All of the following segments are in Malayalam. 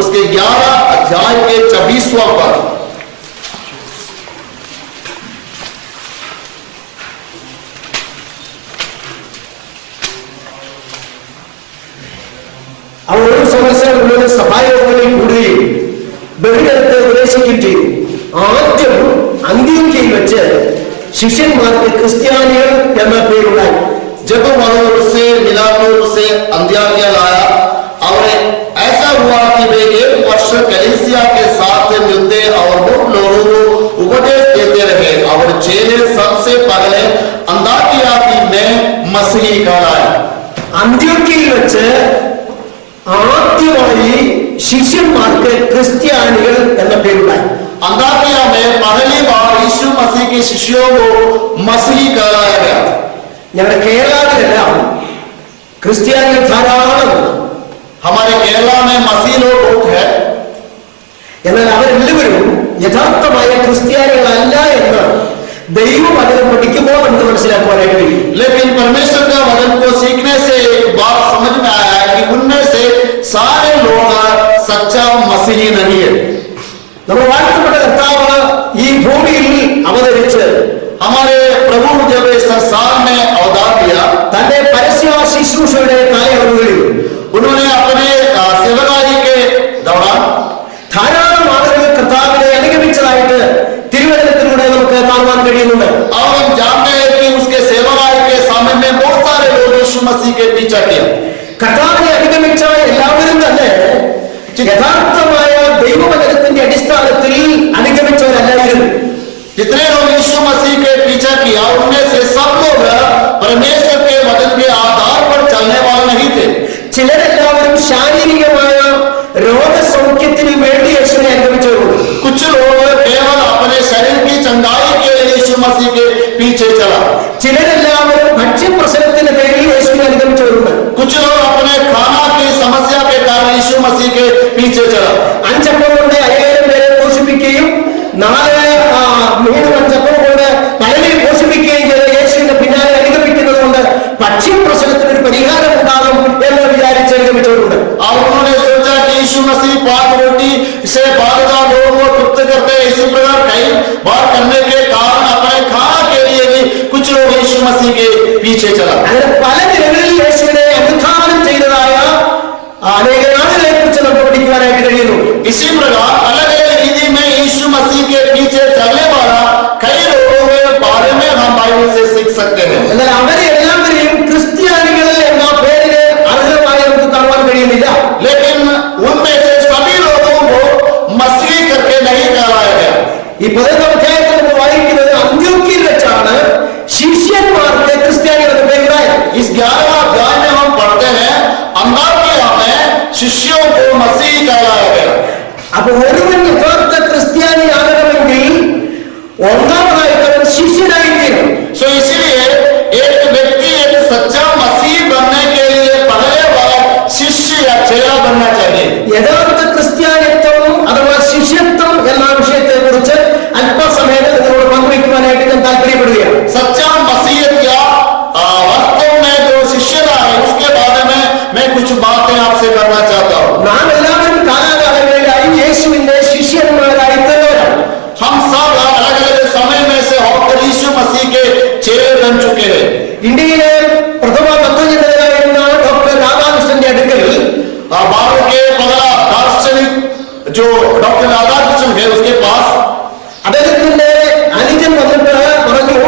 उसके 11 अध्याय के 24वां पद। അവർ ഒരു സംവത്സരം മുഴുവൻ സഭായോഗങ്ങളിൽ കൂടുകയും ബഹിരത്തെ ഉപദേശിക്കുകയും ചെയ്തു. ആദ്യം അന്ത്യോക്യയിൽ വെച്ച് ശിഷ്യന്മാർക്ക് ക്രിസ്ത്യാനികൾ എന്ന പേരുണ്ടായി. जब वह उससे मिला तो उसे अंत्योक्या लाया और ऐसा हुआ कि वे एक वर्ष कलीसिया के साथ मिलते और बहुत लोगों को उपदेश देते रहे और चेले सबसे पहले अंत्योक्या में मसीही कहलाया। അന്ത്യോക്യയിൽ വെച്ച് ആദ്യമായി ശിഷ്യന്മാർക്ക് ക്രിസ്ത്യാനികൾ എന്ന പേരുണ്ടായി. अंत्योक्या में पहली बार यीशु मसीह के शिष्यों को मसीही कहलाया गया। ഞങ്ങളുടെ കേരളത്തിലെല്ലാം ക്രിസ്ത്യാനികൾ ധാരാളമുണ്ട്. हमारे केरला में मसीह लोग बहुत है, എന്നാൽ അവരെല്ലാവരും യഥാർത്ഥമായ ക്രിസ്ത്യാനികളല്ല എന്ന് ദൈവവചനം പഠിക്കുമ്പോൾ നമുക്ക് മനസ്സിലാക്കുവാനായിട്ട് കഴിയും. लेकिन परमेश्वर का वचन को सीखने से एक बात समझ में आया है कि उनमें से सारे लोग सच्चा मसीही नहीं है। നമ്മൾ വാഴ്ത്തപ്പെട്ട കർത്താവ് ഈ ഭൂമിയിൽ അവതരിച്ച് हमारे प्रभु जब इस संसार में अवतार लिया, തന്റെ പരസ്യ ശുശ്രൂഷയുടെ കാലയളവുകളിൽ उन्होंने अपने सेवकाई के दौरान ധാരാളം ആളുകൾ കർത്താവിനെ അനുഗമിച്ചതായിട്ട് തിരുവചനത്തിലൂടെ നമുക്ക് കാണുവാൻ കഴിയുന്നുണ്ട്. और हम जानते हैं कि उसके सेवकाई के समय में बहुत सारे लोग यीशु मसीह के पीछा किया। കർത്താവിനെ അനുഗമിച്ച എല്ലാവരും തന്നെ യഥാർത്ഥമായ ദൈവവചനത്തിന്റെ അടിസ്ഥാനത്തിൽ അനുഗമിച്ചവരല്ലായിരുന്നു. जितने लोग यीशु मसीह के पीछा किया उनमें से सब लोग परमेश्वर के वचन के आधार पर चलने वाले नहीं थे। ചിലരെല്ലാവരും ശാരീരികമായ രോഗസൗഖ്യത്തിന് വേണ്ടി യേശുവിനെ അനുഗമിച്ചവരുണ്ട്. कुछ लोग केवल अपने शरीर की चंगाई के लिए यीशु मसीह के पीछे चला। ചിലരെല്ലാവരും ഭക്ഷ്യപ്രസവത്തിന്റെ പേരിൽ യേശുവിനെ അനുഗമിച്ചവരുണ്ട്. कुछ लोग अपने खाना की समस्या के कारण यीशु मसीह के पीछे चला। 5 അപ്പം കൊണ്ട് 5000 പേരെ പോഷിപ്പിക്കുകയും 4 മീനും 5 അപ്പം കൊണ്ട് പലരെയും പോഷിപ്പിക്കുകയും ചെയ്ത യേശുവിന്റെ പിന്നാലെ അനുഗമിക്കുന്നത് കൊണ്ട് ഭക്ഷ്യപ്രസവത്തിന് ഒരു പരിഹാരം ഉണ്ടാകും എന്ന് വിചാരിച്ച് അനുഗമിച്ചവരുണ്ട്. और उन्होंने सोचा कि यीशु मसीह 5 रोटी से 12,000 लोगों को तृप्त करते हैं, इसी प्रकार कई बार करने के कारण अपने खाना के लिए भी कुछ लोग यीशु मसीह के पीछे चला। അങ്ങനെ പല നിലകളിൽ യേശുവിനെ അനുധാനം ചെയ്തതായ അനേക ആളുകളെ കുറിച്ച് നമുക്ക് പഠിക്കുവാനായിട്ട് കഴിയുന്നു. इसी प्रकार अलग अलग रीति में यीशु मसीह के पीछे चलने वाला कई लोगों के बारे में हम बाइबल से सीख सकते हैं। എന്നാൽ അവരെ എല്ലാവരെയും ക്രിസ്ത്യാനികൾ എന്ന പേരിന് അർഹമായി നമുക്ക് കാണുവാൻ കഴിയുന്നില്ല. लेकिन उनमें से सभी लोगों को मसीह करके नहीं कहलाया गया। ഈ 11ാം അധ്യായത്തിൽ നമ്മൾ വായിക്കുന്നത് അന്ത്യോക്യയിൽ വെച്ചാണ് ശിഷ്യന്മാർക്ക് ക്രിസ്ത്യാനികൾ എന്ന പേരുണ്ടായത്. इस 11वां अध्याय में हम पढ़ते हैं अंत्योक्या में शिष्यों को मसीह कहलाया गया। അപ്പൊ ഒരുവൻ യഥാർത്ഥ ക്രിസ്ത്യാനിയാകണമെങ്കിൽ ഒന്നാമതായിട്ട് അവൻ ശിഷ്യനായിരിക്കണം. सो इसलिए एक व्यक्ति एक सच्चा मसीह बनने के लिए पहले बार शिष्य या चेला बनना चाहिए। യഥാർത്ഥ ക്രിസ്ത്യാനിത്വം അഥവാ ശിഷ്യത്വം എന്ന വിഷയത്തെ കുറിച്ച് അല്പസമയത്ത് നിങ്ങളോട് പങ്കുവയ്ക്കുവാനായിട്ട് ഞാൻ താല്പര്യപ്പെടുകയാണ്. सच्चा मसीहत या वास्तव में जो शिष्यता है उसके बारे में मैं कुछ बातें आपसे करना चाहता हूँ। നാം എല്ലാവരും കാലാകാലങ്ങളിലായി യേശുവിന്റെ ശിഷ്യന്മാരായി തീർന്നവരാണ്. हम सब अलग अलग समय में से होकर यीशु मसीह के चेले बन चुके हैं। ഇന്ത്യയിലെ പ്രഥമ തത്വചിന്തകനായിരുന്ന ഡോക്ടർ രാധാകൃഷ്ണന്റെ അടുക്കൽ भारत के पहला दार्शनिक जो डॉक्टर राधाकृष्ण है उसके पास അദ്ദേഹത്തിന്റെ അനുജൻ വന്നിട്ട് പറഞ്ഞു,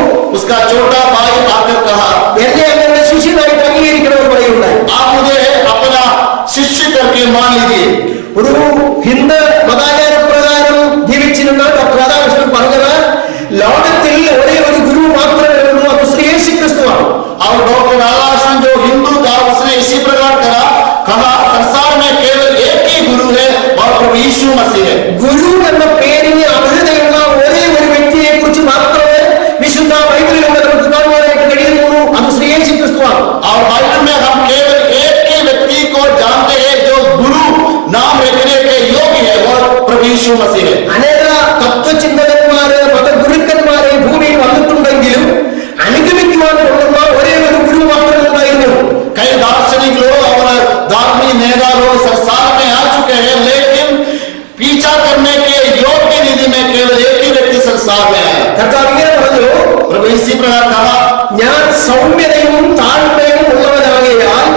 संसार में आया। കർത്താവ് ഇങ്ങനെ പറഞ്ഞു, प्रभु इसी प्रकार कहा, ഞാൻ സൗമ്യതയും താഴ്മയും ഉള്ളവനാകയാൽ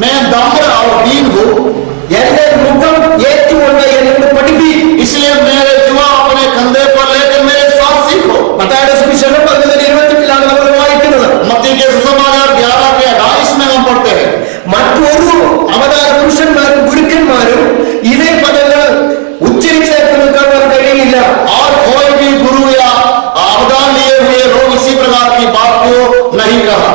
मैं नम्र और दीन हूँ, എന്റെ മുഖം ഏറ്റുകൊണ്ട് എന്നോട് പഠിപ്പി. इसलिए मेरे जुआ अपने कंधे पर लेकर मेरे साथ सीखो। മത്തായിയുടെ സുവിശേഷം 11:28 നമ്മൾ വായിക്കുന്നത്. मत्ती के सुसमाचार 11:28 में हम पढ़ते हैं, മറ്റൊരു അവതാര പുരുഷന്മാരും ഗുരുക്കന്മാരും ഇതേ പദങ്ങൾ ഉച്ചരിച്ചേക്ക് നിൽക്കാൻ കഴിയില്ല. और कोई भी गुरु या अवदान लिए हुए लोग इसी प्रकार की बात को नहीं कहा।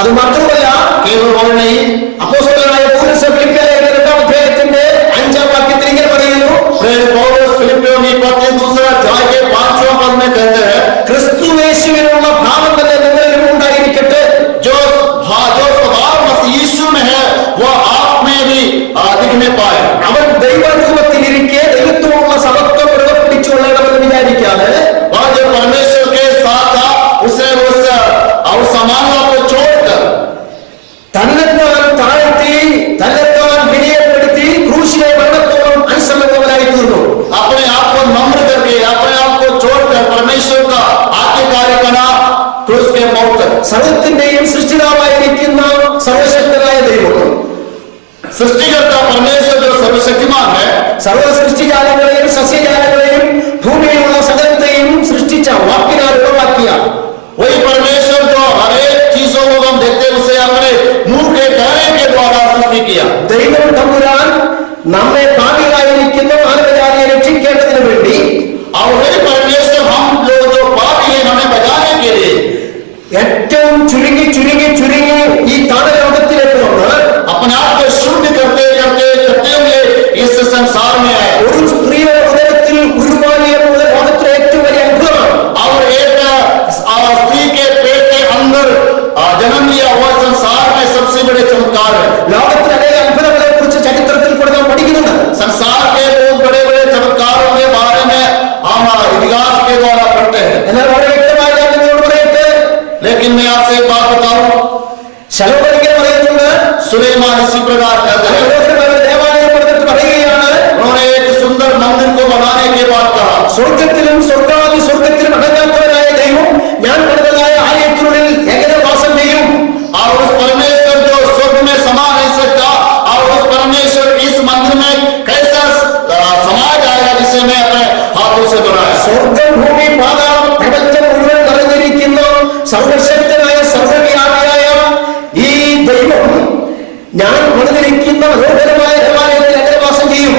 അത് മാത്രമല്ല, केवल वो नहीं, അപ്പോസ്തലനായ പൗലോസ് ഫിലിപ്പിയരുടെ 2-ാം അധ്യായത്തിന്റെ 5-ാം വാക്യത്തിൽ ഇങ്ങനെ പറയുന്നു, प्रेरित पौलुस फिलिप्पियों की पत्री 2 अध्याय के 5वां पद में कहते हैं, ക്രിസ്തുയേശുവിനുള്ള ഭാവം തന്നെ നിങ്ങളിലും ഉണ്ടായിരിക്കട്ടെ. जो स्वभाव मसीह यीशु में है वह आप में भी दिखने पाए। അവൻ ദൈവരൂപത്തിലിരിക്കെ ദൈവത്തോടുള്ള സമത്വം പ്രകടിപ്പിച്ചുകൊള്ളണമെന്ന് വിചാരിക്കാതെ वह जो परमेश्वर के साथ था उसे उस समानता को छोड़कर തന്നെത്താൻ താഴ്ത്തി തന്നെത്താൻ വിനയപ്പെടുത്തി ക്രൂശിലെ മരണത്തോളം അനുസരണമുള്ളവനായി തീർന്നു. अपने आप को नम्र करके अपने आप को छोड़कर परमेश्वर का आज्ञाकारी बना क्रूस के मौत तक। സർവ്വത്തിന്റെയും സൃഷ്ടിതാവായിരിക്കുന്ന സർവശക്തനായ ദൈവം सृष्टिकर्ता परमेश्वर जो सर्वशक्तिमान है, സർവ്വ സൃഷ്ടിജാലങ്ങളെയും സസ്യജാലങ്ങളെയും ഭൂമിയിലുള്ള സകലത്തെയും സൃഷ്ടിച്ച വാക്കിനാൽ ഉളവാക്കിയ वही परमेश्वर जो हर एक चीजों को हम देखते हैं उसे अपने मुंह के कहने के द्वारा सृष्टि किया। ദൈവം തമ്പുരാൻ നമ്മെ പാപികളായിരിക്കുന്ന മാനവജാതിയെ രക്ഷിക്കേണ്ടതിന് വേണ്ടി और वही परमेश्वर हम लोग जो पापी हैं हमें बचाने के लिए ഏറ്റവും ചുരുങ്ങി ഈ താണലോകത്തിലേക്ക് വന്ന് अपने आप को शुद्ध करते हुए इस संसार में आए। ഒരു സ്ത്രീയുടെ ഉദരത്തിൽ ഉരുവാകിയ മുതൽ ലോകത്തിലെ ഏറ്റവും വലിയ അത്ഭുതമാണ്. और एक स्त्री के पेट के अंदर जन्म लिया हुआ संसार में सबसे बड़े चमत्कार है। ലോകത്തിൽ അനേക അത്ഭുതങ്ങളെ കുറിച്ച് ചരിത്രത്തിൽ കൂടെ നാം പഠിക്കുന്നുണ്ട്. संसार के बहुत बड़े बड़े चमत्कारों के बारे में हम इतिहास के द्वारा पढ़ते हैं, എന്നാൽ വളരെ വ്യക്തമായി ഞാൻ നിങ്ങളോട് പറയട്ടെ, लेकिन मैं आपसे एक बात बताऊं, ശലോമോൻ ഇങ്ങനെ പറയുന്നുണ്ട്, सुलेमान इसी प्रकार कहते हैं, മനോഹരമായ ദേവാലയം പണിതിട്ട് പറയുകയാണ്, उन्होंने एक सुंदर मंदिर को बनाने के बाद कहा, സ്വർഗത്തിലും സ്വർഗാദി സ്വർഗത്തിലും അടങ്ങാത്തവനായ ദൈവം ഞാൻ പണിതതായ ആലയത്തിനുള്ളിൽ എങ്ങനെ വാസം ചെയ്യും? और उस परमेश्वर जो स्वर्ग में समा नहीं सकता और उस परमेश्वर इस मंदिर में कैसा समा जाएगा जिसे मैं अपने हाथों से बनाया। സ്വർഗം ഭൂമി പാതാളം പ്രപഞ്ചം മുഴുവൻ നിറഞ്ഞിരിക്കുന്ന സർവശക്തനായ സർവവ്യാപിയായ ഈ ദൈവം ഞാൻ പണിതിരിക്കുന്ന മനോഹരമായ ദേവാലയത്തിൽ എങ്ങനെ വാസം ചെയ്യും?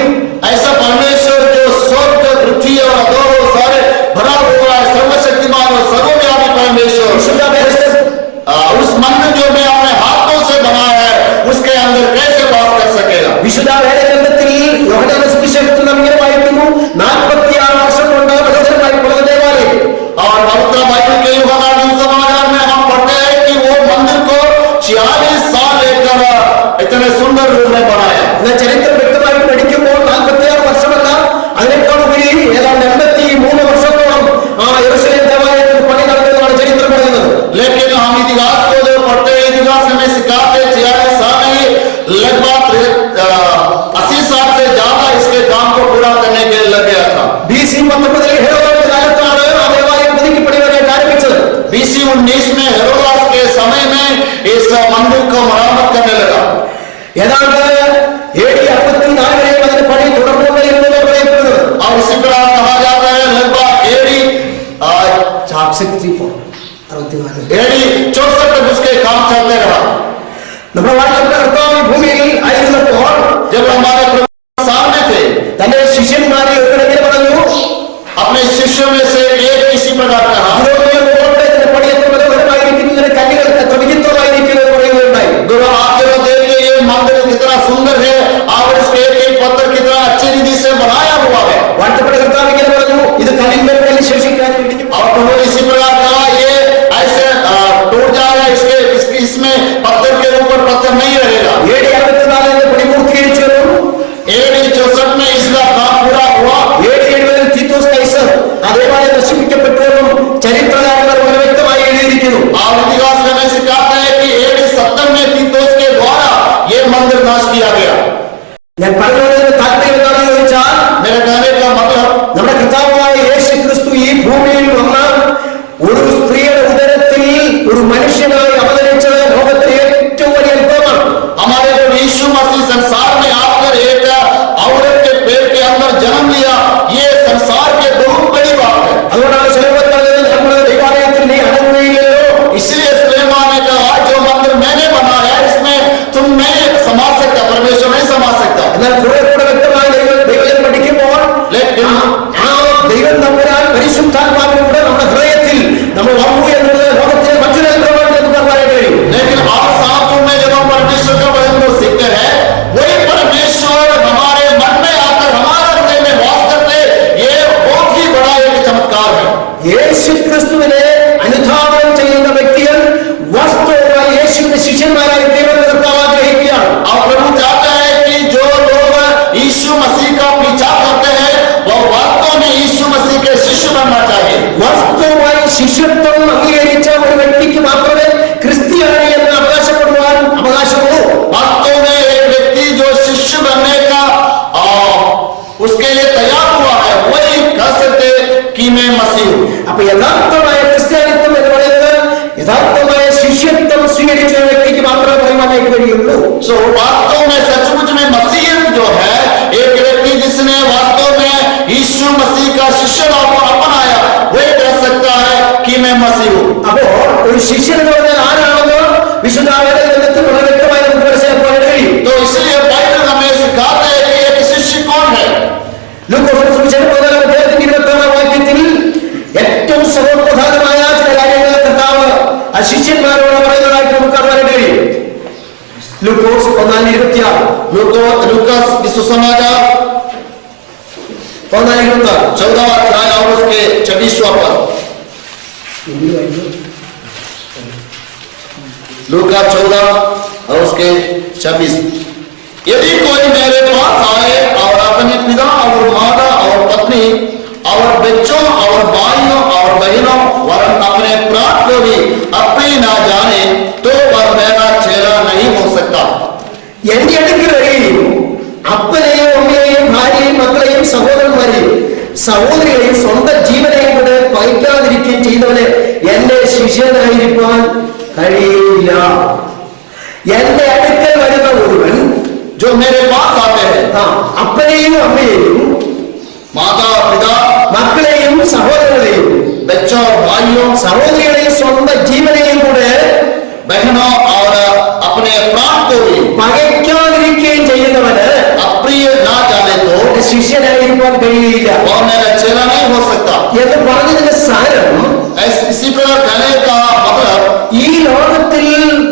ऐसा परमेश्वर जो स्वर्ग पृथ्वी और अधोलोक सारे भरा हुआ है, सर्वशक्तिमान और सर्वव्यापी परमेश्वर उस मंदिर जो मैं अपने हाथों से बनाया है उसके अंदर कैसे वास कर सकेगा? വിശുദ്ധ വേദഗ്രന്ഥത്തിൽ യോഹന്നാന്റെ സുവിശേഷത്തിൽ നാം ഇങ്ങനെ വായിക്കുന്നു, 46 വർഷം കൊണ്ട് മനോഹരമായി പണിത ദേവാലയം. और पवित्र बाइबल के यूहन्ना के समाचार में हम पढ़ते हैं कि वो मंदिर को 46 साल लेकर इतने सुंदर रूप में बनाया। എന്നാൽ ചരിത്രം വ്യക്തമായി പഠിക്കുമ്പോൾ 46 വർഷമല്ല, അതിനേക്കാൾ ഉപരി ഏതാണ്ട് 83 വർഷത്തോളം ആ യെരൂശലേം ദേവാലയത്തിൽ പണി നടന്നതാണ് ചരിത്രം പറയുന്നത്. लेकिन हम इतिहास को जो पढ़ते हैं, इतिहास हमें सिखाते 46 साल नहीं, लगभग 80 साल से ज्यादा इसके काम को पूरा करने के लिए लग गया था। BC 19 ഹെരോദാവിന്റെ കാലത്താണ് ആ ദേവാലയം പുതുക്കി പണിയാനായിട്ട് ആരംഭിച്ചത്. BC 19 में हेरोदास के समय में इस मंदिर को मरम्मत करने लगा। ഏതാണ്ട് AD 64 വരെയും അതിന്റെ പണി തുടർന്നുകൊണ്ടേയിരുന്നത് പറയപ്പെടുന്നത്. और इसी प्रकार कहा जाता है लगभग AD 64 तक उसके काम चलते रहा। നമ്മുടെ വാഴ്ത്തപ്പെട്ട കർത്താവ് ഈ ഭൂമിയിൽ ആയിരുന്നപ്പോൾ जब हमारे प्रभु सामने थे, തന്റെ ശിഷ്യന്മാരെ ഒരിക്കലെങ്കിലും പറഞ്ഞു, अपने शिष्यों में से एक इसी प्रकार कहा, പണി എത്ര മനോഹരമായിരിക്കുന്നതിന് കല്ലുകൾ എത്ര വിചിത്രമായിരിക്കുന്നത് പറയുകയുണ്ടായി. गुरु आप जब देखिए ये मंदिर कितना सुंदर है और इसके एक पत्थर कितना अच्छी रीति से बनाया हुआ है। വാഴ്ത്തപ്പെട്ട കർത്താവ് ഇങ്ങനെ പറഞ്ഞു, ഇത് കല്ലിന്മേൽ കല്ല് ശേഷിക്കാൻ और प्रभु इसी प्रकार कहा ये ऐसे टूट जाएगा, इसमें पत्थर के ऊपर पत्थर नहीं യേശു ക്രിസ്തുവിനെ അനുധാവനം ചെയ്യുന്ന വ്യക്തികൾ വാസ്തവമായി യേശുവിന്റെ ശിഷ്യന്മാരായി തീരുമെന്ന് കർത്താവ് ആഗ്രഹിക്കുകയാണ്. और प्रभु चाहता है कि जो लोग यीशु मसीह का पीछा करते हैं वो वास्तव में यीशु मसीह के शिष्य बनना चाहिए. വാസ്തവമായി ശിഷ്യത്വം അംഗീകരിച്ച ഒരു വ്യക്തിക്ക് മാത്രമേ ക്രിസ്ത്യാനി എന്ന് അവകാശപ്പെടുവാൻ അവകാശമുള്ളൂ. वास्तव में एक व्यक्ति जो शिष्य बनने का उसके लिए तैयार हुआ है वही कह सकते कि मैं मसीह हूँ. അപ്പൊ യഥാർത്ഥമായ ക്രിസ്ത്യാനിത്വം എന്ന് പറയുന്നത് യഥാർത്ഥമായ ശിഷ്യത്വം സ്വീകരിച്ച ഒരു വ്യക്തിക്ക് മാത്രമേ പറയുവാനായിട്ട് കഴിയുള്ളൂ. सो वास्तव में सचमुच में मसीहियत जो है एक व्यक्ति जिसने वास्तव में यीशु मसीह का शिष्य अपनाया वही कह सकता है कि मैं मसीह हूँ. അപ്പോ ഒരു ശിഷ്യൻ എന്ന് പറഞ്ഞാൽ ആരാണെന്ന് വിശുദ്ധ വേദഗ്രന്ഥത്തിൽ വളരെ വ്യക്തമായി നമുക്ക് മനസ്സിലാക്കാൻ കഴിയും. तो इसलिए बाइबल हमें सिखाता है कि एक शिष्य कौन है. ലൂക്കോസിന്റെ സുവിശേഷം 14-ാം അധ്യായത്തിന്റെ 26-ാം വാക്യത്തിൽ ഏറ്റവും സർവപ്രധാനമായ ചില കാര്യങ്ങൾ കർത്താവ് ആ ശിഷ്യന്മാരോട് പറയുന്നതായിട്ട് നമുക്ക് കാണാൻ കഴിയും. ലൂക്കോസ് 1:26 लूकास की सुसमाचार 1:26 14वां अध्याय और उसके 26वां पद. लूका 14 और उसके 26. यदि कोई मेरे पास आए और अपने पिता और माता और पत्नी और बच्चों और भाइयों और बहनों वरन अपने प्राण को भी अपनी ना जाने तो वह मेरा चेला नहीं हो सकता. എന്റെ അടുക്കൽ വരികയും അപ്പനെയും അമ്മയെയും ഭാര്യയും മക്കളെയും സഹോദരന്മാരെയും സഹോദരികളെയും സ്വന്തം ജീവനെയും കൂടെ പകയ്ക്കാതിരിക്കുകയും ചെയ്യുന്നവന് എന്റെ ശിഷ്യനായിരിക്കാൻ കഴിയില്ല. എന്റെ അടുക്കൽ വരുന്ന ഒരുവൻ जो मेरे पास आते हैं അപ്പനെയും അമ്മയെയും माता पिता മക്കളെയും സഹോദരങ്ങളെയും बच्चों भाइयों സഹോദരികളെയും സ്വന്തം ജീവനെയും കൂടെ बहनों और अपने प्राण को भी പകയ്ക്കാതിരിക്കുകയും ചെയ്യുന്നവന് अप्रिय ना जाने तो എന്റെ ശിഷ്യനായിരിക്കാൻ കഴിയില്ല वह मेरा चेला नहीं हो सकता. എന്ന് പറഞ്ഞതിന്റെ സാരം इसी प्रकार कहने का मतलब ഈ ലോകത്തിൽ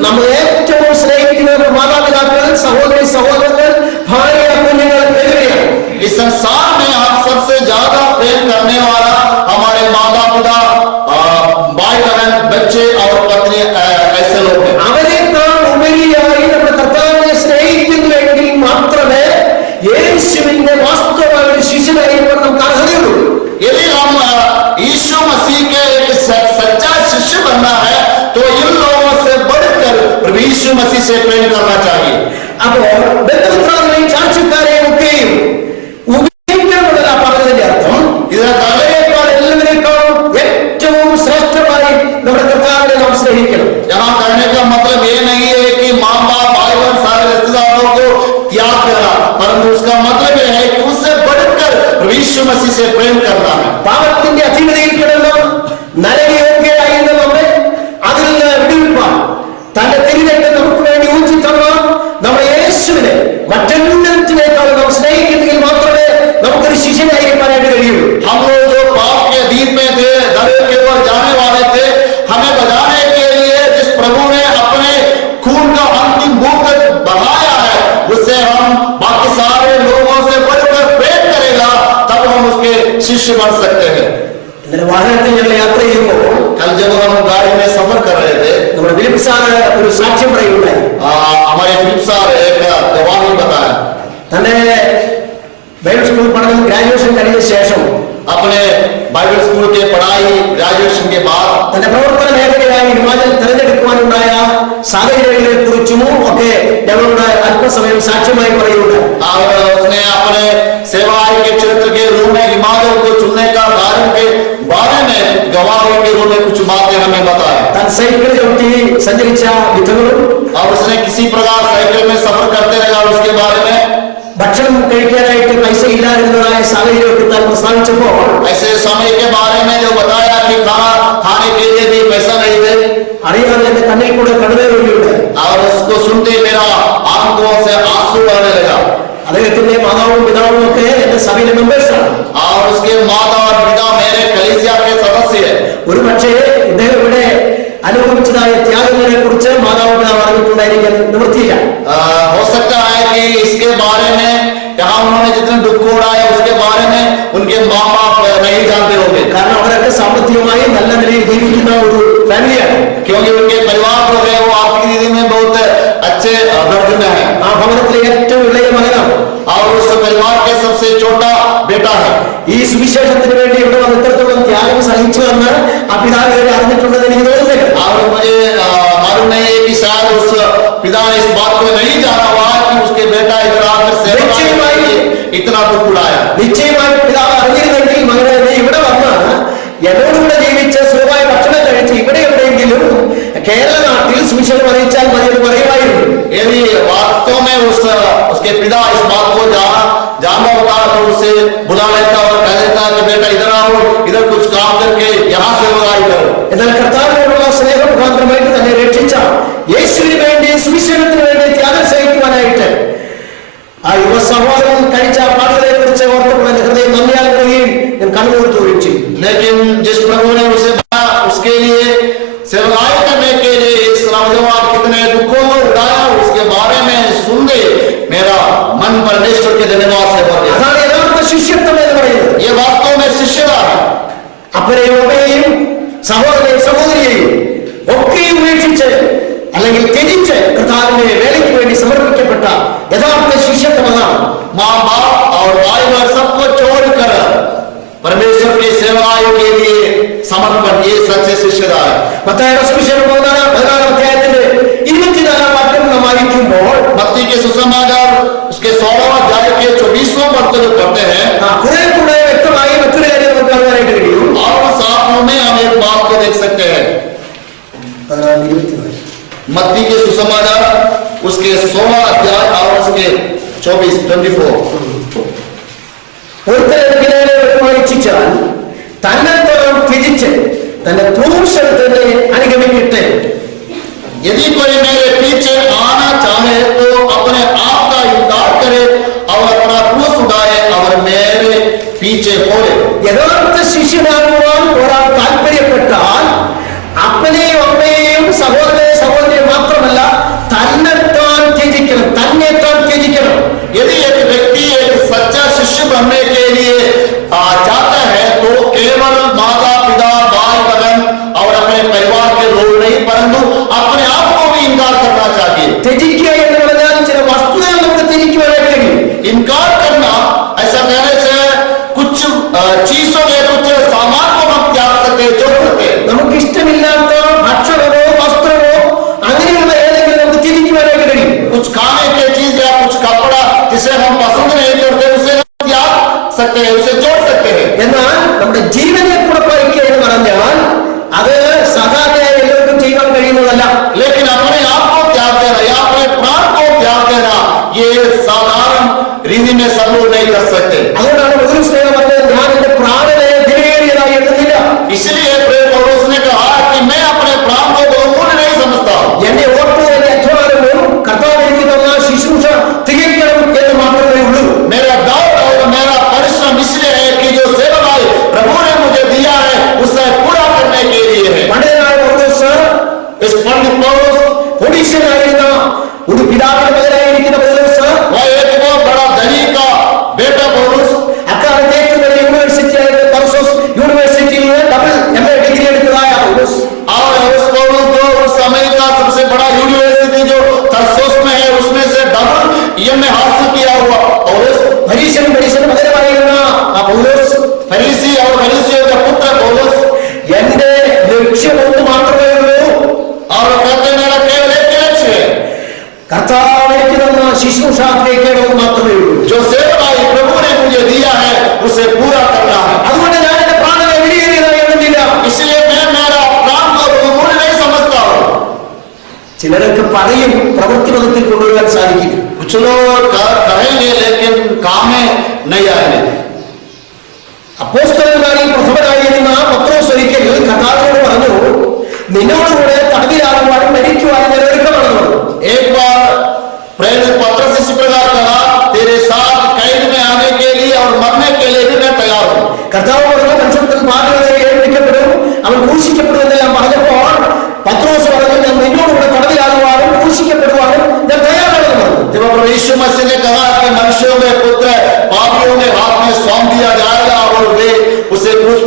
നമ്മൾ ഏറ്റവും സ്നേഹിക്കുന്ന മാതാപിതാക്കൾ സഹോദരി സഹോദരങ്ങൾ ഭാര്യ കുഞ്ഞുങ്ങൾ എന്നിവരെയാണ്. इस संसार में हम सबसे ज्यादा प्रेम करने वाला हमारे माता पिता भाई बहन बच्चे और पत्नी ऐसे लोग हैं. അവരെക്കാൾ ഉപരിയായി നമ്മുടെ കർത്താവിനെ സ്നേഹിക്കുന്നുവെങ്കിൽ മാത്രമേ യേശുവിന്റെ വാസ്തവമായ ഒരു ശിഷ്യനായിരിക്കാൻ നമുക്ക് അർഹതയുള്ളൂ. यदि हम यीशु मसीह के एक सच्चा शिष्य बनना है तो इन लोगों से बढ़कर प्रभु यीशु मसीह से प्रेम करना चाहिए. അപ്പോൾ ബന്ധുമിത്രാദികളെയും ചാർച്ചക്കാരെയും ഒക്കെയും ഉപയോഗിക്കണമെന്നല്ല പറഞ്ഞതിന്റെ അർത്ഥം അവരെക്കാൾ എല്ലാവരെക്കാളും ഏറ്റവും ശ്രേഷ്ഠമായി നമ്മുടെ കർത്താവിനെ നാം സ്നേഹിക്കണം. यहाँ करने का मतलब ये नहीं है कि माँ बाप भाई बहन सारे रिश्तेदारों को त्याग करना, परंतु उसका मतलब ये है कि उससे बढ़कर प्रभु यीशु मसीह से प्रेम करना है. പാപത്തിന്റെ അധീനതയിൽ കിടന്ന നരകയോഗ്യരായിരുന്ന നമ്മെ അതിൽ നിന്ന് വിടുവിപ്പാൻ തന്റെ തിരുരക്തം നമുക്ക് വേണ്ടി ഊറ്റി തന്ന നമ്മുടെ യേശുവിനെ മറ്റെല്ലാത്തിനേക്കാൾ നാം സ്നേഹിക്കുന്നെങ്കിൽ മാത്രമേ നമുക്കൊരു ശിഷ്യനായിരിക്കാനായിട്ട് കഴിയൂ. हम लोग जो पाप के अधीन में थे, नरक की ओर जाने वाले थे, हमें बचाने के लिए जिस प्रभु ने अपने खून का अंतिम बूंद तक बहाया है उससे हम बाकी सारे लोगों से बढ़कर प्रेम करेगा तब हम उसके शिष्य बन सकते हैं. ഇന്നലെ വാഹനത്തിൽ ഞങ്ങൾ യാത്ര ചെയ്യുമ്പോൾ कल जब हम गाड़ी में सफर कर रहे थे നമ്മുടെ ഫിലിപ്പ് സാറ് ഒരു സാക്ഷ്യം പറയുകയുണ്ടായി. हमारे फिलिप साहब एक गवाही बताया. തന്റെ ബൈബിൾ സ്കൂൾ പഠനം ഗ്രാജുവേഷൻ കഴിഞ്ഞ ശേഷം अपने बाइबल स्कूल के पढ़ाई ग्रेजुएशन के बाद തന്റെ പ്രവർത്തന മേഖലയായി ഹിമാചൽ തെരഞ്ഞെടുക്കുവാനുണ്ടായ സാഹചര്യങ്ങളെ കുറിച്ചും ഒക്കെ ഞങ്ങളുടെ അല്പസമയം സാക്ഷ്യമായി പറയുകയുണ്ടായി. और उसने अपने सेवाई के क्षेत्र के रूप में हिमाचल को चुनने का कारण के बारे में गवाही के रूप में कुछ बातें हमें बताया. താൻ സൈക്കിൾ ചവിട്ടി സഞ്ചരിച്ച വിധങ്ങളും और उसने किसी प्रकार साइकिल में सफर करते रहा और उसके बारे में ഭക്ഷണം കഴിക്കാനായിട്ട് പൈസ ഇല്ലാതിരുന്നതായ സാഹചര്യമൊക്കെ താൻ പ്രസ്താവിച്ചപ്പോൾ ऐसे समय के बारे में जो बताया कि खाना खाने के लिए भी पैसा नहीं थे അറിയാതെ എന്റെ കണ്ണിൽ കൂടെ കടന്നേ വരികയുണ്ട്. और उसको सुनते मेरा आंखों से आंसू आने लगा. അദ്ദേഹത്തിന്റെ മാതാവും പിതാവും ഒക്കെ എന്റെ സഭയിലെ മെമ്പേഴ്സാണ്. और उसके माता और पिता मेरे कलीसिया के सदस्य है. ഒരു പക്ഷേ ഇദ്ദേഹം ഇവിടെ അനുഭവിച്ചതായ ത്യാഗങ്ങളെ കുറിച്ച് മാതാവും പിതാവ് അറിഞ്ഞിട്ടുണ്ടായിരിക്കാൻ നിവൃത്തിയില്ല. हो सकता है कि इसके बारे में यहाँ उन्होंने जितने दुख उड़ाया उसके बारे में उनके माँ बाप नहीं जानते होंगे. കാരണം അവരൊക്കെ സാമ്പത്തികമായി നല്ല ഒരു ഫാമിലിയാണ്. क्योंकि उनके परिवार जो है वो आर्थिक स्थिति में बहुत अच्छे दर्जे में है ആ ഭവനത്തിലെ ഏറ്റവും ഇളയ മകനാണ്. और उस परिवार के सबसे छोटा बेटा है. ഈ സുവിശേഷത്തിന് വേണ്ടി ഇവിടെ വന്ന് ഇത്രത്തോളം ത്യാഗം സഹിച്ചു എന്ന് ആ പിതാവ് അറിഞ്ഞിട്ടുണ്ടെന്ന് എനിക്ക് തോന്നുന്നില്ല. और मुझे मालूम नहीं है कि शायद उस पिता ने इस बात को नहीं जाना हुआ कि उसके बेटा इधर आकर सेवा करने के लिए इतना दुख उड़ाया. നിശ്ചയമായും പിതാവ് അറിഞ്ഞിരുന്നെങ്കിൽ മകനെ നീ ഇവിടെ വന്ന് എന്നോടുകൂടെ ജീവിച്ച് സുഖമായ ഭക്ഷണം കഴിച്ച് ഇവിടെ എവിടെയെങ്കിലും കേരള നാട്ടിൽ സുവിശേഷം അറിയിച്ചാൽ മതി എന്ന് പറയുമായിരുന്നു. यदि वास्तव में उसके पिता इस बात को जानता होता तो उसे बुला लेता और कह देता कि बेटा इधर आओ, इधर कुछ काम करके यहाँ से लगाई करो. എന്നാൽ കർത്താവിനോടുള്ള സ്നേഹം മുഖാന്തരമായിട്ട് തന്നെ രക്ഷിച്ച യേശുവിന് വേണ്ടി സുവിശേഷത്തിന് വേണ്ടി ത്യാഗം സഹിക്കുവാനായിട്ട് ആ യുവ സഹോദരൻ കഴിച്ച പാടുകളെ കുറിച്ച് ഓർത്തപ്പോൾ എന്റെ ഹൃദയം നന്ദിയാൽ വരികയും ഞാൻ കണ്ണുനീർ തൂക്കുകയും ചെയ്തു. लेकिन जिस प्रभु ने उसे बनाया उसके लिए सेवाएं करने के लिए इस नौजवान कितने दुखों को उड़ाया उसके बारे में सुन दे मेरा मन परमेश्वर के धन्यवाद से भर गया. അതാണ് യഥാർത്ഥ ശിഷ്യത്വം എന്ന് പറയുന്നത്. ये वास्तव में शिष्यता है. അപ്പനെയും അമ്മയെയും സഹോദരനെയും സഹോദരിയെയും ഒക്കെയും ഉപേക്ഷിച്ച് അല്ലെങ്കിൽ ത്യജിച്ച് കർത്താവിന്റെ വേലയ്ക്ക് വേണ്ടി സമർപ്പിക്കപ്പെട്ട യഥാർത്ഥ ശിഷ്യത്വം അതാണ്. माँ बाप और भाई बहन सबको छोड़कर परमेश्वर की सेवाओं के लिए समर्पण, ये सच्चे शिष्यता है. മത്തായിയുടെ സുവിശേഷം 14 അധ്യായത്തിന്റെ 24 വാക്യം നാം വായിക്കുമ്പോൾ मत्ती के सुसमाचार उसके 16 अध्याय के 24वां पद को पढ़ते हैं കുറെ കൂടെ വ്യക്തമായി മറ്റൊരു കാര്യം നമുക്ക് കാണുവാനായിട്ട് കഴിയും. और उस आत्मा में हम एक बात को देख सकते हैं. मत्ती के सुसमाचार उसके 16 अध्याय और उसके 24 ഒരുത്തനെ ഇച്ഛിച്ചാൽ തന്നെ ത്യജിച്ച് തന്റെ ക്രൂശൻ തന്നെ അനുഗമിക്കട്ടെ. यदि कोई मेरे पीछे आना चाहे तो अपने आप का इनकार करे और अपना क्रूस उठाए और मेरे पीछे बोले. യഥാർത്ഥ ശിഷ്യനാകുവാൻ ഒരാൾ താല്പര്യപ്പെട്ടാൽ അപ്പനെയും അമ്മയെയും സഹോദരനെയും സഹോദരിയെയും മാത്രമല്ല തന്നെത്താൻ ത്യജിക്കണം, തന്നെ താൻ ത്യജിക്കണം. यदि एक व्यक्ति एक सच्चा शिष्य बनने के लिए चाहता है तो केवल माता पिता भाई बहन और अपने परिवार के लोग नहीं परंतु अपने आप को भी इनकार करना चाहिए. ത്യജിക്കുക എന്ന് പറഞ്ഞാൽ ചില വസ്തുതകൾ നമുക്ക് ത്യജിക്കുവാനായിട്ട് കഴിയും. इनकार करना ऐसा कहने से कुछ चीजों में कुछ सामान को हम त्याग सकते हैं, छोड़ सकते हैं. നമുക്ക് ഇഷ്ടമില്ലാത്ത ഭക്ഷണമോ വസ്ത്രമോ അങ്ങനെയുള്ള ഏതെങ്കിലും നമുക്ക് ത്യജിക്കുവാനായിട്ട് കഴിയും. कुछ खाने की चीज या कुछ कपड़ा जिसे हम पसंद नहीं करते उसे हम त्याग सकते हैं, उसे छोड़ सकते हैं. എന്നാൽ നമ്മുടെ ജീവനെ കൂടെ പാലിക്കുക എന്ന് പറഞ്ഞാൽ അത് സാധാരണ എല്ലാവർക്കും ചെയ്യാൻ കഴിയുന്നതല്ല. लेकिन अपने आप को त्याग देना या अपने प्राण को त्याग देना ये साधारण रीति में सब लोग नहीं कर सकते. അതുകൊണ്ടാണ് ഒരു സ്നേഹം പറഞ്ഞത് ഞാൻ എന്റെ പ്രാണനെ വിലയേറിയതായി എണ്ണുന്നില്ല. इसलिए प्रेम पौलुस ने कहा कि मैं अपने प्राण को बहुमूल्य नहीं समझता. എന്റെ ഓട്ടവും എന്റെ അധ്വാനവും കർത്താവ് എനിക്ക് തന്ന ശുശ്രൂഷ തികയ്ക്കണം എന്ന് മാത്രമേ ഉള്ളൂ. मेरा दौड़ और मेरा परिश्रम इसलिए है कि जो सेवाएं प्रभु ने मुझे दिया है उसे पूरा करने के लिए है. പണ്ഡിതനായ പൗലോസ് इस पंडित पौलुस ഒഡീഷ്യനായിരുന്ന ഒരു പിതാവിന്റെ മകനായിരിക്കുന്ന പൗലോസ് वह एक बहुत बड़ा धनी का बेटा पौलुस അക്കാലത്തെ ഏറ്റവും വലിയ യൂണിവേഴ്സിറ്റി ആയിരുന്ന തർസോസ് യൂണിവേഴ്സിറ്റിയിൽ ഡബിൾ MA ഡിഗ്രി എടുത്തതായ പൗലോസ് और उस पौलुस को उस समय का सबसे बड़ा यूनिवर्सिटी जो तरसोस में है उसमें से डबल एमए हासिल किया हुआ पौलुस പരീക്ഷനും മകനുമായിരുന്ന ആ പൗലോസ് फरीसी और फरीसियों का पुत्र पौलुस എന്റെ ലക്ഷ്യം ഒന്ന് മാത്രമേ ഉള്ളൂ. और कहते मेरा केवल एक लक्ष्य है കർത്താവ് എനിക്ക് തന്ന ശുശ്രൂഷ ഗ്രഹിക്കണമെന്ന് മാത്രമേ ഉള്ളൂ. जो सेवाएं प्रभु ने मुझे दिया है उसे पूरा करना है. അതുകൊണ്ട് ഞാൻ എന്റെ പ്രാണനെ വിലയേറിയതായി എണ്ണുന്നില്ല. इसलिए मैं मेरा प्राण को बहुमूल्य नहीं समझता हूँ. ചിലരൊക്കെ പറയും പ്രവൃത്തിപഥത്തിൽ കൊണ്ടുവരാൻ സാധിക്കില്ല. कुछ लोग कहेंगे लेकिन काम में नहीं आएंगे. അപ്പോസ്തലന്മാരിൽ പ്രഥമനായിരുന്ന പത്രോസ് ഒരിക്കൽ കർത്താവിനോട് പറഞ്ഞു, നിന്നോടുകൂടെ തടവിലാകുവാനും മരിക്കുവാനും ഞാൻ ഒരുക്കമാണെന്ന് പറഞ്ഞു. एक बार प्रेरित पत्रस इस प्रकार कहा तेरे साथ कैद में आने के लिए और मरने के लिए भी मैं तैयार हूँ. കർത്താവ് പറഞ്ഞു മനുഷ്യത്തിൽ പാടുകളെ ഏൽപ്പിക്കപ്പെടും, അവൻ ക്രൂശിക്കപ്പെടും എന്നെല്ലാം പറഞ്ഞപ്പോൾ പത്രോസ് പറഞ്ഞു ഞാൻ നിന്നോടുകൂടെ തടവിലാകുവാനും ക്രൂശിക്കപ്പെടുവാനും ഞാൻ തയ്യാറാണെന്ന് പറഞ്ഞു. जब प्रभु यीशु मसीह ने कहा कि मनुष्यों में पुत्र पापियों के हाथ में सौंप दिया जाएगा और वे उसे क्रूस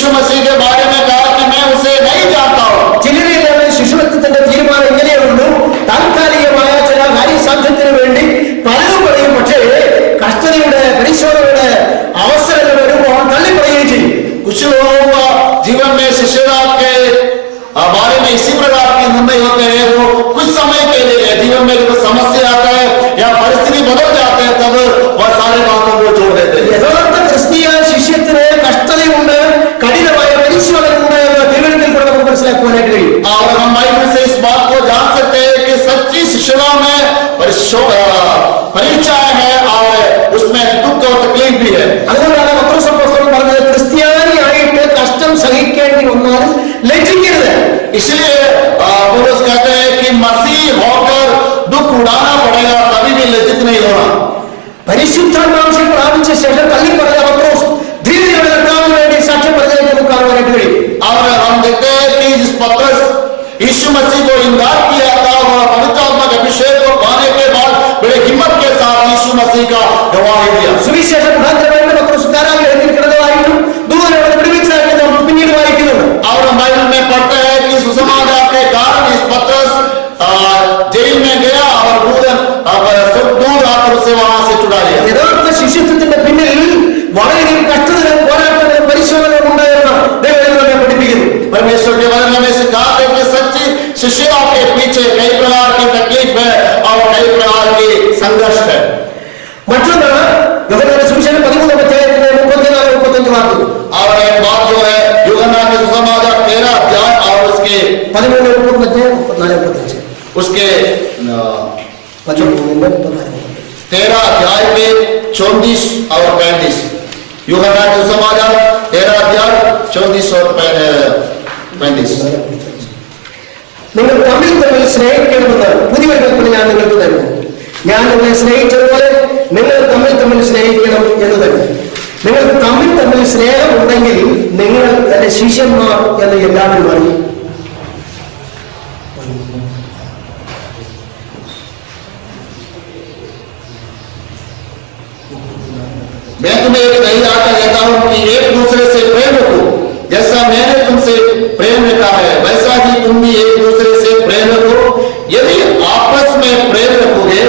यीशु मसीह के बारे में कहा कि मैं उसे नहीं जानता हूँ। ചിലരെല്ലാം ശിശുത്വത്തിന്റെ തീരുമാനം ഇങ്ങനെയുള്ളൂ, താൽക്കാലികമായ ചില കാര്യസാധ്യത്തിന് വേണ്ടി പലതും പറയും. പക്ഷേ കഷ്ടതയുടെ പരിശോധനയുടെ അവസരങ്ങൾ വരുമ്പോൾ തള്ളിപ്പറയുകയും ചെയ്യും. कुछ लोगों का जीवन में शिष्यता के बारे में इसी प्रकार के निर्णय होते हैं। वो कुछ समय के लिए जीवन में कोई समस्या आता है या परिस्थिति बदल जाते हैं, तब वह सारे बातों को छोड़ देते हैं। യഥാർത്ഥ ക്രിസ്തീയ ശിഷ്യത്തിന് കഷ്ടതയുണ്ട്, കഠിനമായ പരിശോധനയുണ്ട് എന്ന് തിരുവനന്തപുരത്തിൽ കൂടെ നമുക്ക് മനസ്സിലാക്കുവാനായിട്ട് കഴിയും. और हम बाइबल से इस बात को जान सकते हैं कि सच्ची शिष्यता में परीक्षाएं है और उसमें दुख और तकलीफ भी है। അതുകൊണ്ടാണ് പത്രോസ് അപ്പോസ്തലൻ പറഞ്ഞത്, ക്രിസ്ത്യാനിയായിട്ട് കഷ്ടം സഹിക്കേണ്ടി വന്നാൽ ലജ്ജിക്കരുത്. इसलिए पौलुस कहते हैं कि मसीह होकर दुख उड़ाना पड़ेगा, कभी भी लज्जित नहीं होना। പരിശുദ്ധാത്മാംശം പ്രാപിച്ച ശേഷം തള്ളിപ്പറഞ്ഞ പത്രോസ് ധീരതയോടെ കർത്താവിന് വേണ്ടി സാക്ഷ്യം പറഞ്ഞതായിട്ട് നമുക്ക് കാണുവാനായിട്ട് കഴിയും. और हम देखते हैं कि जिस पत्रस यीशु मसीह को इनकार किया था, वह पवित्र आत्मा के अभिषेक को पाने के बाद बड़े हिम्मत के साथ यीशु मसीह का गवाही दिया। സുവിശേഷ മുഖാന്തരമായിട്ട് പത്രോസ് കാരാഗൃഹത്തിൽ കിടന്നതായിട്ടും ദൂതനോട് വിടുവിച്ചതായിട്ട് നമ്മൾ പിന്നീട് വായിക്കുന്നുണ്ട്. और हम बाइबल में पढ़ते हैं कि सुसमाचार के कारण इस पत्रस जेल में गया और दूध आकर उसे वहां से छुड़ा लिया। യഥാർത്ഥ ശിഷ്യത്വത്തിന്റെ പിന്നിൽ വളരെയധികം കഷ്ടതകളും പോരാട്ടങ്ങളും പരിശോധനകളും ഉണ്ടായിരുന്ന ദൈവം നമ്മെ പഠിപ്പിക്കുന്നു. परमेश्वर के वचन में सिखाते हैं कि सच्ची शिष्यता के पीछे कई प्रकार की तकलीफ है और कई प्रकार की संघर्ष है। മറ്റൊന്ന് യോഹന്നാന്റെ സുവിശേഷം 13-ാം അധ്യായത്തിന്റെ 34-35 വാക്യങ്ങൾ. और एक बात जो है यूहन्ना के सुसमाचार 13 अध्याय और उसके 13-34-35 उसके 13-34-35 13 अध्याय के 34 और 35। यूहन्ना के सुसमाचार 13 अध्याय 34 और 35। നിങ്ങൾ തമ്മിൽ തമ്മിൽ സ്നേഹിക്കണമെന്ന് പുതിയൊരു കൽപ്പന ഞാൻ നിങ്ങൾക്ക് തരുന്നു. ഞാൻ നിങ്ങളെ സ്നേഹിച്ചതുപോലെ നിങ്ങൾ തമ്മിൽ തമ്മിൽ സ്നേഹിക്കണം എന്ന് തന്നെ. നിങ്ങൾക്ക് തമ്മിൽ തമ്മിൽ സ്നേഹം ഉണ്ടെങ്കിൽ നിങ്ങൾ എന്റെ ശിഷ്യന്മാർ എന്ന് എല്ലാവരും അറിയും. मैं तुम्हें एक नई आज्ञा देता हूं कि एक दूसरे से प्रेम रखो, जैसा मैंने तुमसे प्रेम रखा है वैसा ही तुम भी एक दूसरे से प्रेम रखो। यदि आपस में प्रेम रखोगे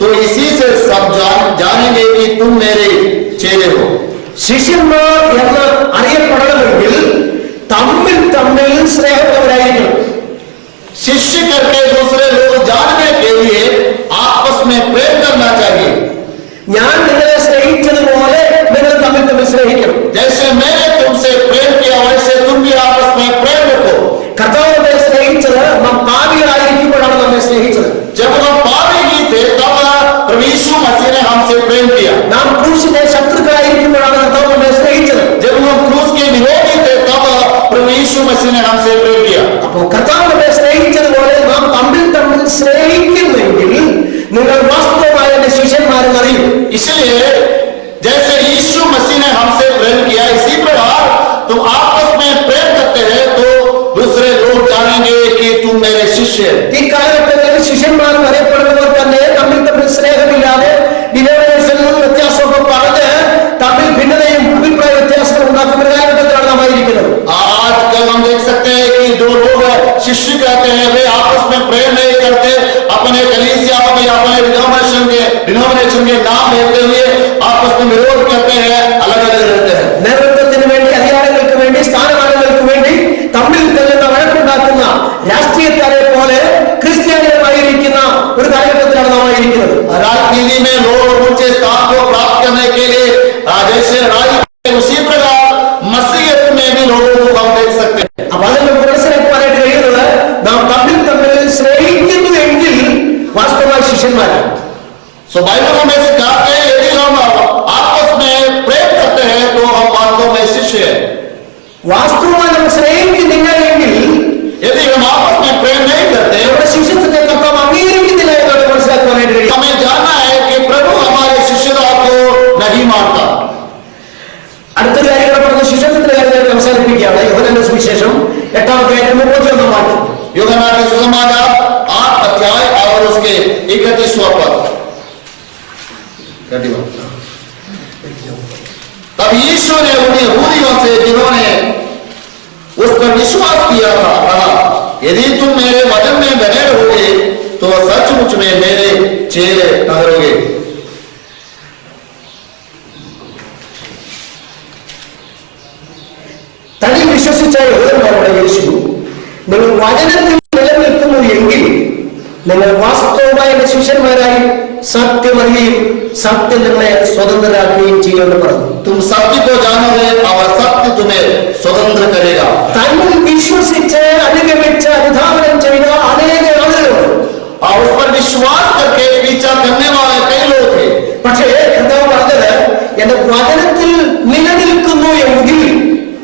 तो इसी से सब जानेंगे कि तुम मेरे चेले हो। ശിഷ്യന്മാർ എന്ന് അറിയപ്പെടണമെങ്കിൽ തമ്മിൽ തമ്മിൽ സ്നേഹമുള്ളവരായിരിക്കണം. शिष्य करके दूसरे लोग जानने के लिए आपस में प्रेम करना चाहिए। ഞാൻ നിങ്ങളെ സ്നേഹിച്ചതുപോലെ നിങ്ങൾ തമ്മിൽ തമ്മിൽ സ്നേഹിക്കണം. जैसे मैंने तुमसे प्रेम किया वैसे तुम भी आपस में प्रेम रखो। കർത്താവ് നമ്മെ സ്നേഹിച്ചത് നാം പാപികളായിരിക്കുമ്പോഴാണ് നമ്മെ സ്നേഹിച്ചത്. जब हम पापी ही थे तब प्रभु यीशु मसीह ने हमसे प्रेम किया। നാം ക്രൂശിന്റെ ശത്രുക്കളായിരിക്കുമ്പോഴാണ് കർത്താവ് നമ്മെ സ്നേഹിച്ചത്. जब हम क्रूस के विरोधी थे तब प्रभु यीशु मसीह ने हमसे प्रेम किया। അപ്പോൾ കർത്താവ് നമ്മെ സ്നേഹിച്ചതുപോലെ നാം തമ്മിൽ തമ്മിൽ സ്നേഹിക്കുന്നെങ്കിൽ നിങ്ങൾ വാസ്തവമായ എന്റെ ശിഷ്യന്മാരെന്ന് അറിയും. इसलिए जैसे यीशु मसीह ने हमसे प्रेम किया इसी प्रकार तुम आपस में प्रेम करते हैं तो दूसरे लोग जानेंगे कि तुम मेरे शिष्य हैं। ഈ കാലഘട്ടങ്ങളിൽ ശിഷ്യന്മാർ അറിയപ്പെടുന്നവർ തന്നെ തമ്മിൽ തമ്മിൽ സ്നേഹമില്ലാതെ ഡിനോമിനേഷനിൽ വ്യത്യാസമൊക്കെ പറഞ്ഞ് തമ്മിൽ ഭിന്നതയും അഭിപ്രായ വ്യത്യാസങ്ങളും ഉണ്ടാക്കുന്ന ഒരു കാലഘട്ടത്തിലാണ് നാം ആയിരിക്കുന്നത്. आजकल हम देख सकते हैं कि जो लोग शिष्य कहते हैं वे आपस में प्रेम नहीं करते, अपने कलीसिया में या अपने डिनोमिनेशन के नाम लेते हुए आपस में विरोध करते हैं, अलग अलग रहते हैं। നേതൃത്വത്തിന് വേണ്ടി, അധികാരങ്ങൾക്ക് വേണ്ടി, സ്ഥാനമാനങ്ങൾക്ക് വേണ്ടി തമ്മിൽ തല്ലുന്ന വഴക്കുണ്ടാക്കുന്ന രാഷ്ട്രീയക്കാരെ പോലെ ക്രിസ്ത്യാനികളായിരിക്കുന്ന ഒരു കാലഘട്ടത്തിലാണ് നാം ആയിരിക്കുന്നത്. राजनीति में लोग ऊंचे स्थान को प्राप्त करने के लिए जैसे राजनीति उसी प्रकार मसीहत में भी लोगों को हम देख सकते हैं। അപ്പൊ അതിൽ നമുക്ക് മനസ്സിലാക്കുവാനായിട്ട് കഴിയുന്നത് നാം തമ്മിൽ തമ്മിൽ സ്നേഹിക്കുന്നു എങ്കിൽ വാസ്തവമായ ശിഷ്യന്മാരാണ്. सो बाइबल हमें सिखाते हैं यदि हम आपस में प्रेम करते हैं तो हम वास्तव में शिष्य हैं। വാസ്തവമായി നമ്മൾ സ്നേഹിക്കുന്നില്ല എങ്കിൽ यदि हम आपस में प्रेम नहीं करते നമ്മുടെ ശിഷ്യത്വത്തെ കർത്താവ് അംഗീകരിക്കുന്നില്ല എന്നാണ് മനസ്സിലാക്കുവാനായിട്ട് കഴിയും. हमें जानना है कि प्रभु हमारे शिष्यता को नहीं मानता। അടുത്തൊരു കാര്യങ്ങൾ പറഞ്ഞ ശിഷ്യത്വത്തിന്റെ കാര്യം അവസാനിപ്പിക്കുകയാണ്. യോഹന്നാന്റെ സുവിശേഷം 8-ാം അധ്യായം 31-ാം വാക്യം. यूहन्ना के सुसमाचार 8 अध्याय और उसके 31वां पद। तब यीशु ने उन्हें यहूदियों से जिन्होंने विश्वास किया था, कहा यदि तुम मेरे वचन में बने रहोगे तो सचमुच में मेरे चेले ठहरोगे। തനി വിശ്വസിച്ച യഹോവയുടെ യേശു നിങ്ങൾ വചനത്തിൽ നിലനിൽക്കുന്നു എങ്കിൽ നിങ്ങൾ വാസ്തവമായ എന്റെ ശിഷ്യന്മാരായി സത്യമറിയുകയും സത്യം നിങ്ങളെ സ്വതന്ത്രരാക്കുകയും ചെയ്യുമെന്ന് പറഞ്ഞു. तुम सत्य को जानोगे और सत्य तुम्हें स्वतंत्र करेगा. തന്നിൽ വിശ്വസിച്ച് അനുഗമിച്ച് അനുധാവനം ചെയ്ത അനേക ആളുകളുണ്ട്. और उस पर विश्वास करके पीछा करने वाले कई लोग थे. പക്ഷേ കർത്താവ് പറഞ്ഞത് എന്റെ വചനത്തിൽ നിലനിൽക്കുന്നു എങ്കിൽ,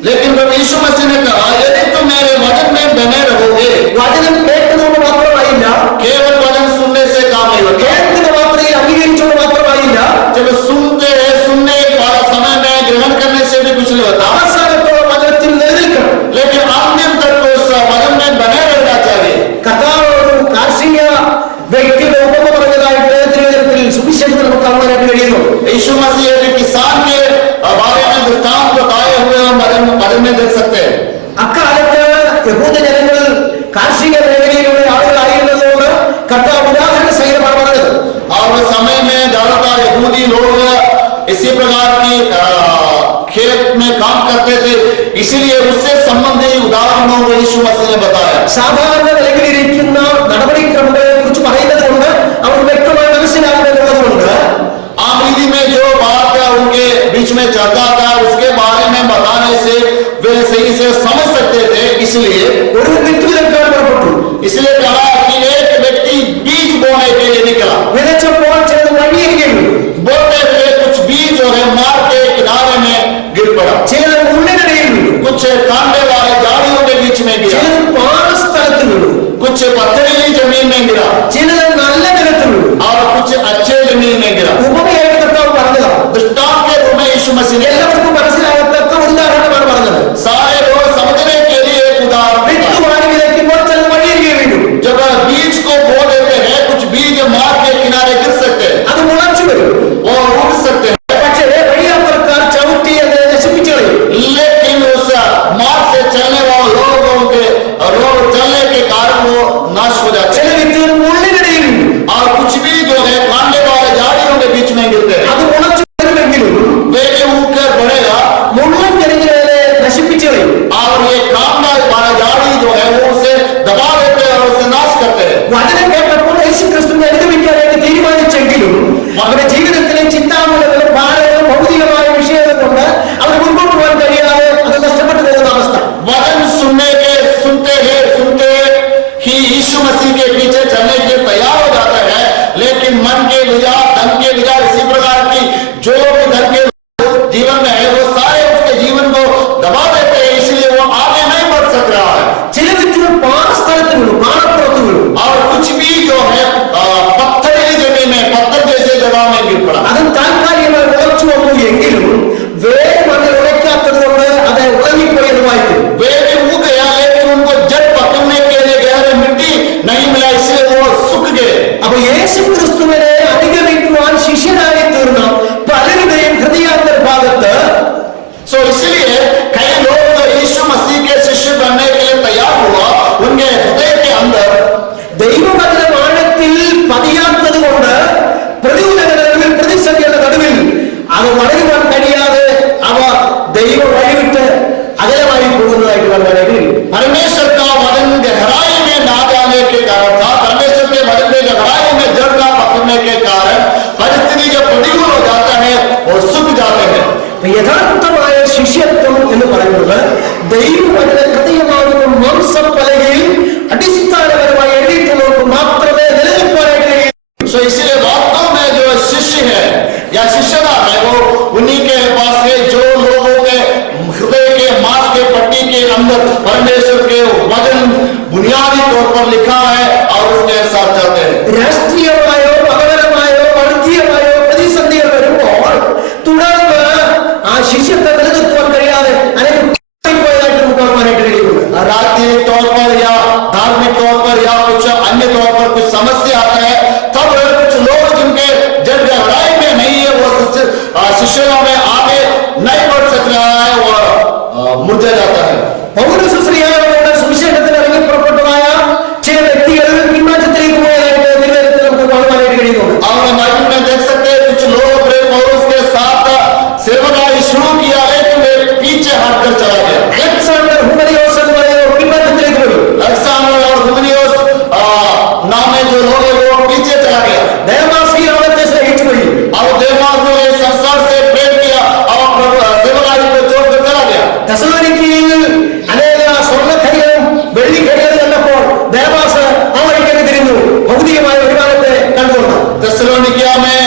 लेकिन जब यीशु मसीह ने कहा यदि तुम मेरे वचन में बने रहोगे, വചനം കേട്ടതുകൊണ്ട് മാത്രമായില്ല, केवल वचन सुनने से काम नहीं होता. കേൾക്കുന്ന മാത്രയിൽ അംഗീകരിച്ചുകൊണ്ട് മാത്രമായില്ല, जब सुनते हैं सुनने का समय में ग्रहण करने से भी कुछ नहीं होता, അവസാനത്തോളം വചനത്തിൽ നിലനിൽക്കണം. लेकिन अंतिम तक उस वचन में बने रहना चाहिए. കർത്താവ് ഒരു കാർഷിക വ്യക്തിയുടെ ഉപമ പറഞ്ഞതായിട്ട് തിരുവചനത്തിൽ സുവിശേഷത്തിൽ നമുക്ക് കാണാനായിട്ട് കഴിയുന്നു. यीशु मसीह एक किसान के बारे में दृष्टांत बताए हुए हम वचन में देख सकते हैं. അക്കാലത്ത് യഹൂദ ജനങ്ങൾ കാർഷിക മേഖലയിലുള്ള ആളുകളായിരുന്നതുകൊണ്ട് കർത്താവ് ഉദാഹരണ സഹിതമാണ് പറഞ്ഞത്. और उस समय में ज्यादातर यहूदी लोग इसी प्रकार की खेत में काम करते थे, इसीलिए उससे संबंधित उदाहरणों को यीशु मसीह ने बताया. സാധാരണ നിലവിലിരിക്കുന്ന നടപടിക്രമങ്ങളെ കുറിച്ച് പറയുന്നത് കൊണ്ട് അവർ വ്യക്തമായി മനസ്സിലാകുമെന്നുള്ളതുകൊണ്ട് आम विधि में जो बात उनके बीच में चलता था उसके बारे में बताने से वे सही से समझ सकते थे. इसलिए ഒരു വിത്തുവിതക്കാൻ പുറപ്പെട്ടു. इसलिए कहा कि एक व्यक्ति बीज बोने के लिए निकला. വിതച്ചപ്പോൾ ചിലത് വഴിയിരിക്കുന്നു, बोलते हुए कुछ बीज जो है मार्ग के किनारे में गिर पड़ा, ചിലത് മുള്ളിനിടയിൽ വീണു, कुछ कांटे वाले झाड़ियों के बीच में गिरा, ചിലത് പാറസ്ഥലത്ത് വീണു, कुछ पथरीली जमीन में गिरा ചിലത് നല്ല നിലത്ത് വീണു. और कुछ अच्छे जमीन में गिरा. ഉപമയായിട്ട് കർത്താവ് പറഞ്ഞതാണ്. दृष्टांत के रूप में यीशु मसीह ने എല്ലാവർക്കും മനസ്സിലാകത്തക്ക ഒരു ഉദാഹരണമാണ് പറഞ്ഞത്. सारे लोग समझने के लिए एक उदाहरण വിത്ത് दिया. വാരി വിതയ്ക്കുമ്പോൾ ചിലത് വഴിയിരിക്കെ വീണു, जब बीज को बो देते हैं कुछ बीज मार्ग के किनारे गिर सकते हैं, അത് മുളച്ചു വരും. वो उड़ सकते हैं, പക്ഷേ വഴിയാത്രക്കാർ ചവിട്ടി അത് നശിപ്പിച്ചു കളയും. लेकिन उस मार्ग से चलने वाले लोगों के रोड चलने के कारण वो नाश हो जाते ചില हैं. വിത്തുകൾ മുള്ളിനിടയിൽ വീണു, और कुछ भी जो है कांटे वाले झाड़ियों के बीच में गिरते हैं, അത് മുളച്ചു വരുമെങ്കിലും वे भी उगकर बढ़ेगा മുള്ളും ജനങ്ങളെ നശിപ്പിച്ചു കളയും. और ये कांटा वाला झाड़ी जो है वो उसे दबा देते हैं और उसे नाश करते हैं. വചനം കേട്ടപ്പോൾ യേശു ക്രിസ്തുവിനെ അനുഗമിക്കാനായിട്ട് തീരുമാനിച്ചെങ്കിലും അവരുടെ ജീവിതത്തിലെ ചിന്താമൂലങ്ങളും ഭാരങ്ങളും ഭൗതികമായ വിഷയങ്ങൾ കൊണ്ട് അവർ മുൻപോട്ട് പോകാൻ കഴിയാതെ അത് നഷ്ടപ്പെട്ടു പോകുന്ന അവസ്ഥ. वचन सुनते ही यीशु मसीह के पीछे चलने के तैयार हो जाता है, लेकिन मन के विचार धन के विचार इसी प्रकार की जो भी धन के जीवन में है वो सारे उसके जीवन को दबा देते हैं, इसलिए वो आगे नहीं बढ़ सक रहा है. ചില വ്യക്തികൾ പാറസ്ഥലത്ത് വീണു, പാറപ്പുറത്ത് വീണു, और कुछ भी जो है पत्थरीली जमीन में पत्थर जैसे जगह में गिर पड़ा. അതും താൽക്കാലികമായി ഉറച്ചു വന്നു എങ്കിലും വേഗം അത് ഉറയ്ക്കാത്തത് കൊണ്ട് അത് ഉറങ്ങിപ്പോയി എന്ന് വായിക്കും. वे भी उग गया लेकिन उनको जड़ पकड़ने के लिए गहरे मिट्टी नहीं मिला, इसलिए वो सूख गए. അപ്പൊ യേശു ക്രിസ്തുവിനെ അനുഗമിക്കുവാൻ ശിഷ്യനായി തീർന്ന പലരുടെയും ഹൃദയാന്തർഭാഗത്ത് सो इसलिए कई लोग यीशु मसीह के शिष्य बनने के लिए तैयार हुआ, उनके हृदय के अंदर ദൈവവചനം ആഴത്തിൽ പതിയാത്തത് കൊണ്ട് പ്രതികൂലങ്ങളിൽ പ്രതിസന്ധിയുടെ നടുവിൽ അത് വളരുവാൻ കഴിയാതെ അവ ദൈവ വഴിവിട്ട് അകലമായി പോകുന്നതായിട്ട് കാണാനായിട്ട് കഴിയും. परमेश्वर का वचन गहराई में ना जाने के कारण था, परमेश्वर के वचन में गहराई में जड़ ना पकड़ने के कारण परिस्थिति जब प्रतिकूल हो जाता है और सूख जाते हैं. അപ്പൊ യഥാർത്ഥമായ ശിഷ്യത്വം എന്ന് പറയുന്നത് ദൈവവചന ഹൃദയമാകുന്ന മാംസപ്പലകയിൽ അടിസ്ഥാനപരമായി എഴുതിയിട്ടുള്ളവർക്ക് മാത്രമേ നിലനിൽക്കാനായിട്ട് കഴിയൂ. सो इसलिए वास्तव में जो शिष्य है या शिष्यता है वो उन्हीं के पास है जो लोगों के हृदय के मांस के पट्टी के अंदर परमेश्वर के वचन बुनियादी तौर पर लिखा है और उसके साथ चलते हैं. രാഷ്ട്രീയമായോ മതപരമായോ വർഗീയമായോ പ്രതിസന്ധികൾ വരുമ്പോൾ തുടർന്ന് ആ ശിഷ്യത്തെ നിലനിർത്തുവാൻ കഴിയാതെ അനേകം പോയതായിട്ട് നമുക്ക് കാണുവാനായിട്ട് കഴിയുന്നുണ്ട്. राजनीतिक तौर पर या धार्मिक तौर पर या कुछ अन्य तौर पर कुछ समस्या आता है, तब कुछ लोग जिनके जड़ गहराई में नहीं है वो शिष्यों में आगे नहीं बढ़ सक रहा है, वो मुर्झा जाता जाता है। പൗലോസ് ശ്രീയായുടെ സുവിശേഷത്തിൽ ഇറങ്ങി പുറപ്പെട്ടതായ ചില വ്യക്തികൾ പിന്മാറ്റത്തിലേക്ക് പോയതായിട്ട് തിരുവനന്തപുരത്ത് നമുക്ക് കാണുവാനായിട്ട് കഴിയുന്നുണ്ട്. और बाइबल में देख सकते हैं कुछ लोग पौलुस के साथ सेवकाई शुरू किया लेकिन वे पीछे हटकर चला गया। അലക്സാണ്ടർ ഹുമനിയോസ് എന്ന് പറയുന്ന പിന്മാറ്റത്തിലേക്ക് പോയി. अलेक्जेंडर और हुमिनियोस नाम में जो लोग हैं वो पीछे चला गया। ദേമാസ് ഈ ലോകത്തെ സ്നേഹിച്ചു പോയി. और देमास ने इस संसार से प्रेम किया और सेवकाई को छोड़कर चला गया। തെസ്സലോനിക്കയിൽ അനേക സ്വർണ്ണഖനികളും വെള്ളിഖനികളും കണ്ടപ്പോൾ ദേമാസ് ആ വഴിക്ക് തിരിഞ്ഞു. ഭൗതികമായ വരുമാനത്തെ കണ്ടുകൊണ്ട് थिस्सलुनीकिया में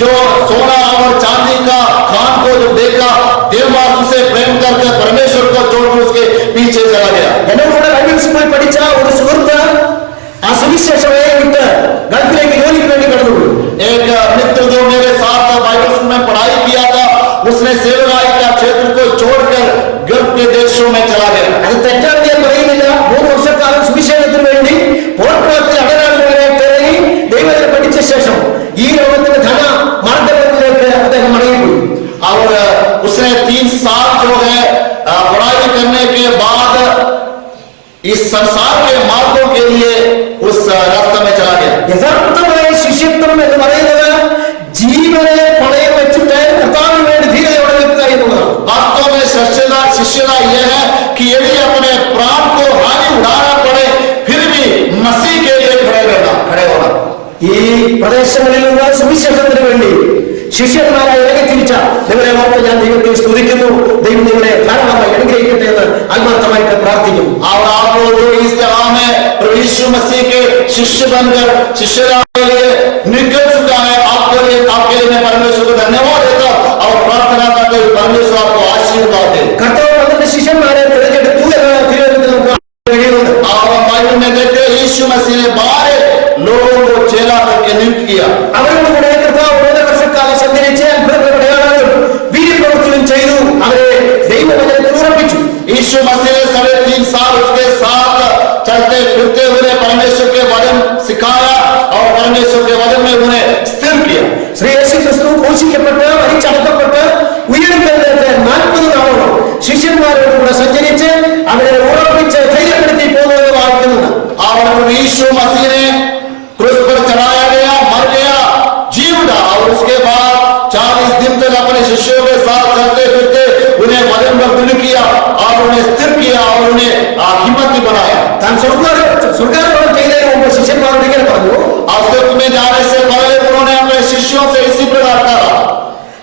जो सोना और चांदी का खान को जो देखा, देमास उसे प्रेम करके परमेश्वर को छोड़कर उसके पीछे चला गया। എന്നോട് ബൈബിൾ സ്കൂളിൽ പഠിച്ച ഒരു സുഹൃത്ത് ആ സുവിശേഷമേ വിട്ട് ഗൾഫിലേക്ക് ജോലിക്ക് വേണ്ടി കടന്നുപോയി. एक मित्र जो मेरे साथ बाइबल स्कूल में पढ़ाई किया था, उसने सेवकाई का क्षेत्र को छोड़कर गल्फ के देशों में चला गया। അത് തെറ്റാണെന്ന് ഞാൻ പറയുന്നില്ല. 3 വർഷക്കാലം സുവിശേഷത്തിന് വേണ്ടി പോർക്കുളത്തിൽ അടരാളുകളായിട്ട് ഇറങ്ങി ദൈവത്തെ പഠിച്ച ശേഷം ഈ ലോകത്തിന്റെ ധന മാർഗത്തിലേക്ക് അദ്ദേഹം മടങ്ങിപ്പോയി. और उसने 3 साल जो है पढ़ाई करने के बाद इस संसार के मार्गों के लिए उस रास्ते में चला गया। യഥാർത്ഥമായ ശിഷ്യത്വം എന്ന് പറയുന്നത് ജീവനെ പണയം വെച്ചിട്ട് കർത്താവിന് വേണ്ടി ധീരതയോടെ നിൽക്കുക എന്നുള്ളതാണ്. वास्तव में शिष्यता यह है कि यदि अपने प्राण को हानि उड़ाना पड़े फिर भी मसीह के लिए खड़े होना। ഈ പ്രദേശങ്ങളിൽ നിന്ന് സുവിശേഷത്തിന് വേണ്ടി ശിഷ്യന്മാരായി ഇറങ്ങി തിരിച്ച നിങ്ങളെ ഓർത്ത് ഞാൻ ദൈവത്തെ സ്തുതിക്കുന്നു. ദൈവം നിങ്ങളെ ധാരാളമായി അനുഗ്രഹിക്കട്ടെ എന്ന് ആത്മാർത്ഥമായിട്ട് പ്രാർത്ഥിക്കുന്നു. और आप लोग जो इस जगह में प्रभु यीशु मसीह के शिष्य बनकर शिष्यता के लिए निकल चुका है, आपके लिए मैं परमेश्वर को धन्यवाद देता हूं और प्रार्थना करते हुए परमेश्वर आपको आशीर्वाद दे। കർത്താവ് 12 ശിഷ്യന്മാരെ തിരഞ്ഞെടുത്തു എന്ന് തിരുവനന്തപുരത്ത് നമുക്ക് കഴിയുന്നുണ്ട്. और बाइबल में देखते हैं यीशु मसीह ने 12 लोगों को चेला करके नियुक्त किया। അവരോടുകൂടെ കർത്താവ് 3 വർഷക്കാലം സഞ്ചരിച്ച് അത്ഭുതങ്ങളും വീര്യപ്രവൃത്തികളും ചെയ്തു. അവരെ ദൈവവചനത്തിൽ ഉറപ്പിച്ചു. यीशु मसीह ने 3.5 साल उसके साथ चलते फिरते हुए परमेश्वर के वचन सिखाया और परमेश्वर के वचन में उन्हें स्थिर किया। ശ്രീ യേശു ക്രിസ്തു ക്രൂശിക്കപ്പെട്ട് മരിച്ചടക്കപ്പെട്ട് ഉയർത്തെഴുന്നേറ്റ് 40 നാളോളം ശിഷ്യന്മാരോടുകൂടെ സഞ്ചരിച്ച് അവരെ ഉറപ്പിച്ച് ധൈര്യപ്പെടുത്തി പോകുന്നത് വായിക്കുന്നുണ്ട്. और यीशु मसीह ने क्रूस पर चढ़ाया गया, मर गया, जीव डाला और उसके बाद 40 दिन तक अपने शिष्यों के साथ चलते फिरते उन्हें वचन पर दृढ़ किया और उन्हें स्थिर किया और उन्हें हिम्मत बनाया। താൻ സ്വർഗാരോഹണം ചെയ്തതിന് മുമ്പ് ശിഷ്യന്മാരോട് ഇങ്ങനെ പറഞ്ഞു, और स्वर्ग में जाने से पहले उन्होंने अपने शिष्यों से इसी प्रकार कहा,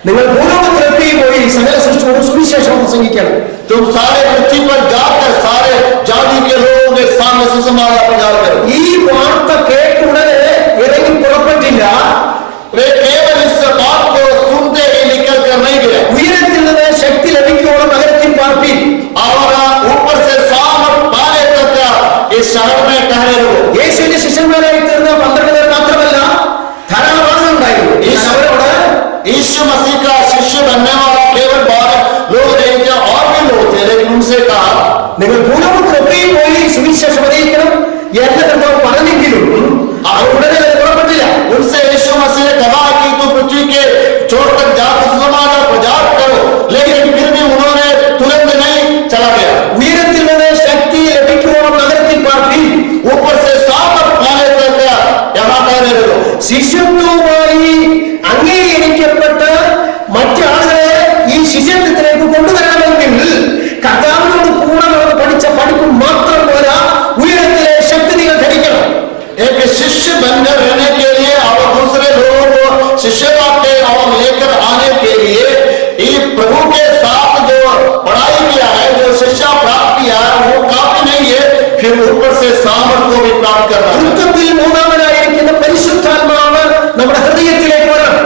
നിങ്ങൾ ഭൂലോകത്തിലെത്തി പോയി സകല സൃഷ്ടിയോടും സുവിശേഷം പ്രസംഗിക്കണം. तुम सारे पृथ्वी पर जाकर सारे जाति के लोगों के सामने सुसमाचार प्रचार करो। ഈ വാർത്ത കേട്ട ഉടനെ ഇറങ്ങി പുറപ്പെട്ടില്ല. वे केवल इस बात को सुनते ही निकल कर नहीं गए, ഉയരത്തിൽ നിന്ന് ശക്തി ലഭിക്കുവോളം നഗരത്തിൽ പാർപ്പി. और ऊपर से सामर्थ पाने तक इस शहर में ठहरे रहो। യേശുവിന്റെ ശിഷ്യന്മാരായി തീർന്ന 12 പേർ മാത്രമല്ല, ധാരാളം ആളുകളുണ്ടായിരുന്നു. അവരോട് यीशु मसीह का शिष्य बनने वाला केवल 12 लोग नहीं थे, और भी लोग थे, लेकिन उनसे कहा, നിങ്ങൾ ഭൂലോകത്തിലൊക്കെ പോയി സുവിശേഷം അറിയിക്കണം എന്ന് കർത്താവ് പറഞ്ഞെങ്കിലും അവർ ഉടനെ പുറപ്പെട്ടില്ല. उनसे यीशु मसीह ने कहा कि तुम पृथ्वी के छोर तक जाकर सुसमाचार प्रचार करो, लेकिन फिर भी उन्होंने तुरंत नहीं चला गया। ഉയരത്തിൽ നിന്ന് ശക്തി ലഭിക്കുവോളം നഗരത്തിൽ പാർപ്പി. ऊपर से सामर्थ पाने तक यहाँ ठहरे रहो। ശിഷ്യത്വവുമായി അംഗീകരിക്കപ്പെട്ട് മറ്റാളുകളെ ഈ ശിഷ്യത്വത്തിലേക്ക് കൊണ്ടുവരണമെങ്കിൽ കർത്താവിനോട് കൂടെ നടന്ന് പഠിച്ച പഠിപ്പ് മാത്രം പോരാ, ഉയരത്തിലെ ശക്തി നിങ്ങൾ ധരിക്കണം. एक शिष्य बनकर रहने के लिए और दूसरे लोगों को शिष्यता के और लेकर आने के लिए ये प्रभु के साथ जो पढ़ाई किया है, जो शिक्षा प्राप्त किया है, वो काफी नहीं है, फिर ऊपर से सामर्थ को भी प्राप्त करना है। വൃത്തത്തിൽ മൂന്നാമനായിരിക്കുന്ന പരിശുദ്ധാത്മാവ് നമ്മുടെ ഹൃദയത്തിലേക്ക് വരണം.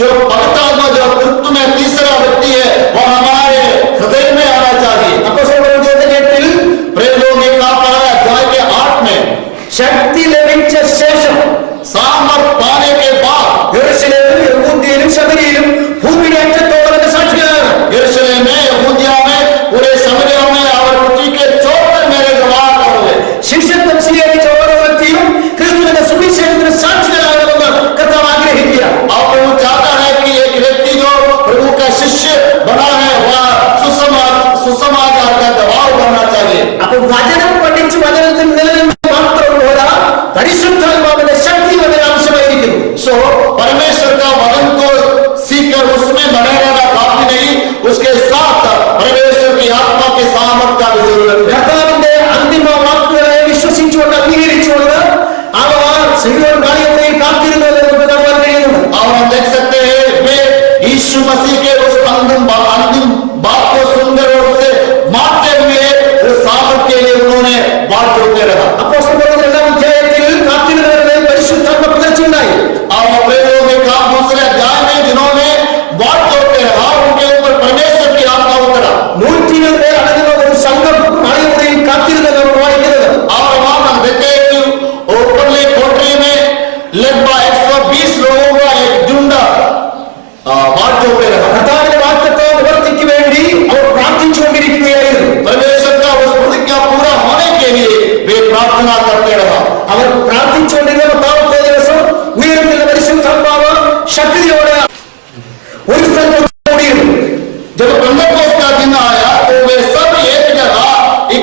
जो पवित्र आत्मा जो तत्व में तीसरा व्यक्ति है, वो हमारे हृदय में आना चाहिए। അപ്പോസ്തലപ്രവൃത്തിയുടെ 8-ൽ प्रेरितों में कहा पड़ा है, अध्याय के 8 में, ശക്തി ലഭിച്ച ശേഷം सामर्थ पाने के बाद യെരൂശലേമിലും യഹൂദ്യയിലും ശമരിയിലും ഭൂമിയുടെ അറ്റത്തോളം എന്റെ സാക്ഷികളാണ്. यरूशलेम में, यहूदिया में, पूरे सामरिया में और पृथ्वी के चौक पर मेरे गवाह करोगे। ശിഷ്യത്വം സ്വീകരിച്ച ഓരോ വ്യക്തിയും ക്രിസ്തുവിന്റെ സുവിശേഷത്തിന് സാക്ഷികളാകണമെന്ന് കർത്താവ് ആഗ്രഹിക്കുക. और प्रभु चाहता है कि एक व्यक्ति जो प्रभु का शिष्य बना है, वह सुसमाचार का गवाह बना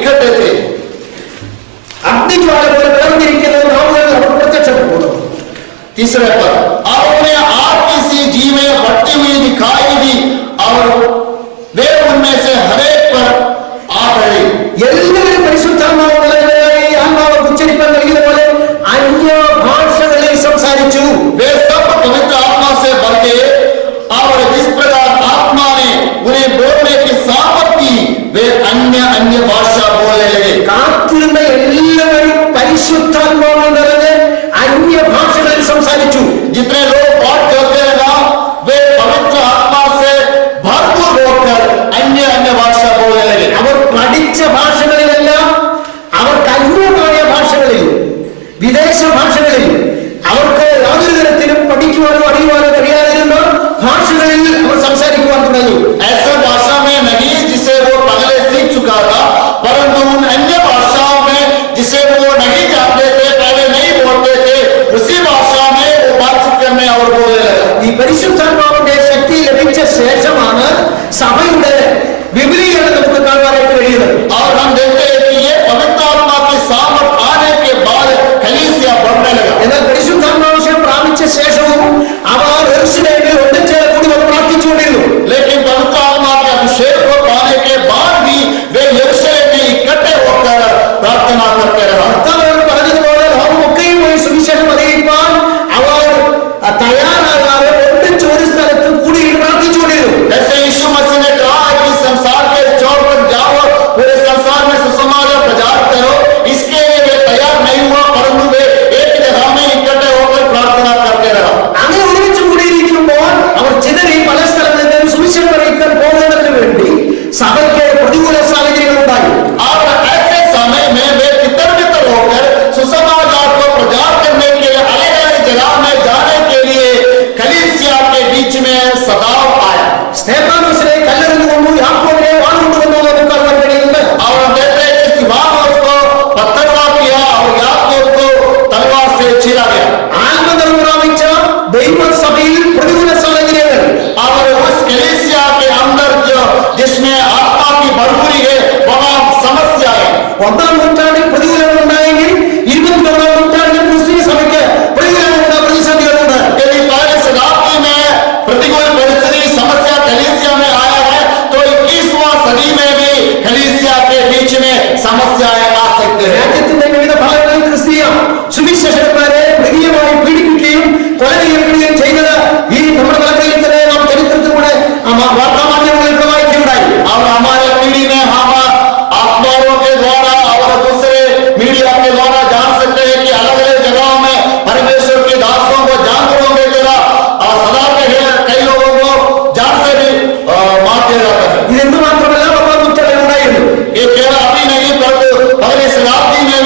इकट्ठे थे। അഗ്നിജ്വാല പോലെ വേർതിരിക്കുന്ന നാവുകൾ അവർ പ്രത്യക്ഷപ്പെട്ടു. तीसरे पर और उन्हें आग की सी जीवें बढ़ती हुई दिखाई दी और वे उनमें से हरेक पर आ पड़ी। എല്ലാവരും പരിശുദ്ധാത്മാവ് നിറഞ്ഞവരായി ആത്മാവ് ഉച്ചരിപ്പാൻ നൽകിയതുപോലെ അന്യ ഭാഷകളിൽ സംസാരിച്ചു. वे सब पवित्र आत्मा से भर गए और जिस प्रकार आत्मा ने उन्हें बोलने की सामर्थ दी वे अन्य अन्य भाषा बोलने लगे। കാത്തിരുന്ന എല്ലാവരും പരിശുദ്ധാത്മാവ് നിറഞ്ഞ് അന്യ ഭാഷകളിൽ സംസാരിച്ചു. जितने लोग बात करते हैं ना वे पवित्र आत्मा से भरपूर होकर अन्य अन्य भाषा बोलने लगे। അവർ പഠിച്ച ഭാഷകളിലല്ല, അവർക്ക് അന്യമായ ഭാഷകളിൽ, വിദേശ ഭാഷകളിൽ, അവർക്ക് യാതൊരു തരത്തിലും പഠിക്കുവാനോ അറിയുവാനോ കഴിയാതിരുന്ന ഭാഷകളിൽ അവർ സംസാരിക്കുവാൻ തുടങ്ങി. ऐसा भाषा में नहीं जिसे वो पहले सीख चुका था, परंतु उन अन्य भाषाओं में जिसे वो नहीं जानते थे, पहले नहीं बोलते थे, उसी भाषा में वो बातचीत करने और बोलने लगा। ഈ പരിശുദ്ധാത്മാവിന്റെ ശക്തി ലഭിച്ച ശേഷമാണ് സഭയുടെ വിപുലീകരണം നമുക്ക് കാണുവാനായിട്ട് കഴിയുന്നത്. और हम देखते हैं कि ये पवित्र आत्मा की सामर्थ आने के बाद कलीसिया बढ़ने लगा। എന്നാൽ പരിശുദ്ധാത്മാവിഷയം പ്രാപിച്ച ശേഷവും അവർ യെരൂശലേമിൽ ഒന്നിച്ച് കൂടി വന്ന് പ്രാർത്ഥിച്ചുകൊണ്ടിരുന്നു. लेकिन पवित्र आत्मा के अभिषेक को पाने के बाद भी वे यरूशलेम में इकट्ठे होकर प्रार्थना करते रहे। കർത്താവ് പറഞ്ഞതുപോലെ ലോകമൊക്കെയും പോയി സുവിശേഷം അറിയിപ്പാൻ അവർ തയ്യാറാകാതെ ഒന്നിച്ച് ഒരു സ്ഥലത്ത് കൂടി പ്രാർത്ഥിച്ചുകൊണ്ടിരുന്നു. जैसे यीशु मसीह ने कहा कि संसार के चौर पर जाओ, पूरे संसार में सुसमाचार प्रचार करो, इसके लिए वे तैयार नहीं हुआ, परंतु वे एक जगह में इकट्ठे होकर प्रार्थना करते रहा। അങ്ങനെ ഒരുമിച്ച് കൂടിയിരിക്കുമ്പോൾ അവർ ചിതറി പല സ്ഥലങ്ങളിലും സുവിശേഷം അറിയിക്കാൻ പോകുന്നതിന് വേണ്ടി സഭയ്ക്ക് പ്രതികൂല സാഹചര്യങ്ങൾ ഉണ്ടായി. और ऐसे समय में वे तितर बितर होकर सुसमाचार को प्रचार करने के लिए अलग अलग जगह में जाने के लिए कलीसिया के बीच में सदाव आया। സ്തെഫാനോസിനെ കല്ലെറിഞ്ഞുകൊണ്ടു, യാക്കോബിനെ വാളുകൊണ്ടുവന്നു നമുക്ക് കാണുവാൻ കഴിയുന്നുണ്ട്. और हम देखते हैं कि स्तिफानोस को पत्थरवाह किया और याकूब को तलवार से चीरा गया। ആത്മനിറവ് പ്രാപിച്ച ദൈവസഭയിൽ പ്രതികൂല സാഹചര്യങ്ങൾ और उस कलीसिया के अंदर जो जिसमें आत्मा की भरपूरी है वहां समस्या है। ഒന്നാം നൂറ്റാണ്ടിൽ പ്രതികൂലങ്ങൾ ഉണ്ടായെങ്കിൽ 21ാം നൂറ്റാണ്ടിൽ ക്രിസ്തീയ സഭയ്ക്ക് പ്രതികൂലങ്ങളുണ്ട്, പ്രതിസന്ധികളുണ്ട്. यदि पहले शताब्दी में प्रतिकूल परिस्थिति समस्या कलीसिया में आया है तो 21वां सदी में भी कलीसिया के बीच में समस्याएं आ सकते हैं। രാജ്യത്തിന്റെ വിവിധ ഭാഗങ്ങളിൽ ക്രിസ്തീയ സുവിശേഷകന്മാരെ മൃഗീയമായി പീഡിപ്പിക്കുകയും കൊല ചെയ്യപ്പെടുകയും ചെയ്തത് ഈ നമ്മുടെ നാട്ടിൽ തന്നെ നാം ചരിത്രത്തിലൂടെ വാർത്താമാധ്യമങ്ങളിൽ പ്രവാഹിക്കുകയുണ്ടായി. और हमारे पीढ़ी में हम अखबारों के द्वारा और दूसरे मीडिया के द्वारा जान सकते हैं कि अलग अलग जगहों में परमेश्वर के दासों को जानवरों की तरह सदा के कई लोगों को जान से भी मार दिया जाता है। ഇതെന്ത് മാത്രമല്ല ഒന്നാം നൂറ്റാണ്ടിൽ ഉണ്ടായിരുന്നു. ये केवल अभी नहीं परंतु पहले शताब्दी में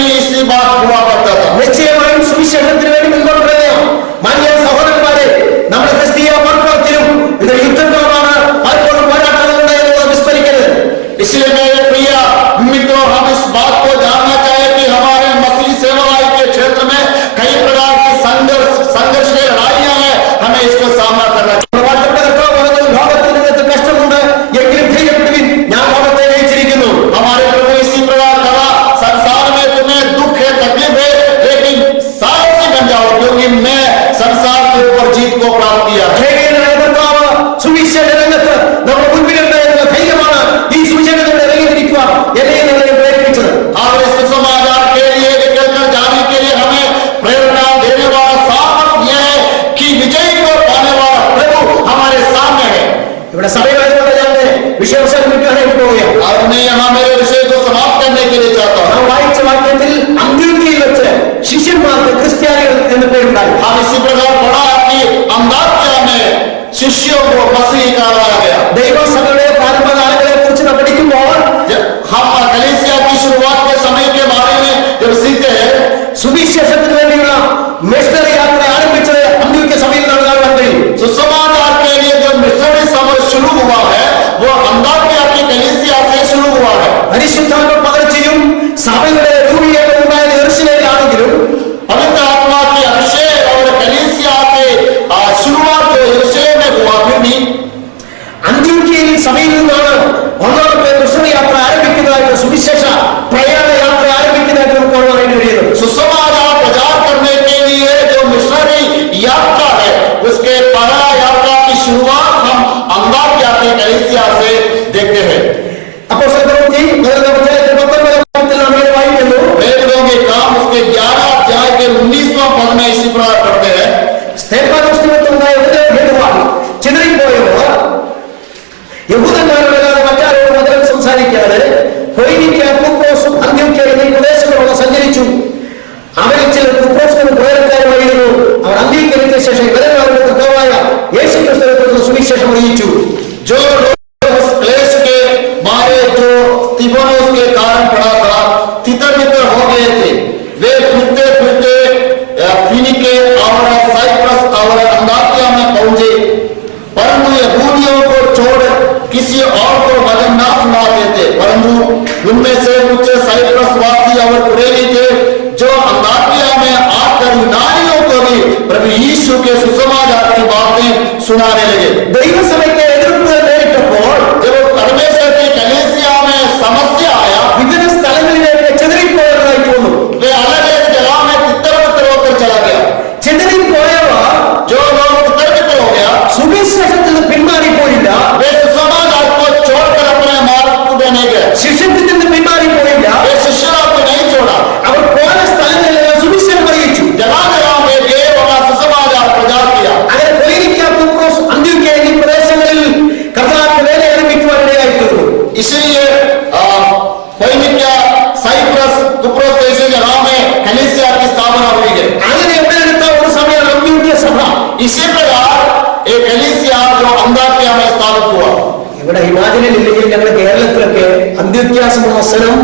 ഇമാജിനില്ലെങ്കിൽ ഞങ്ങളുടെ കേരളത്തിലൊക്കെ അന്ത്യോക്യ സിംഹാസനം,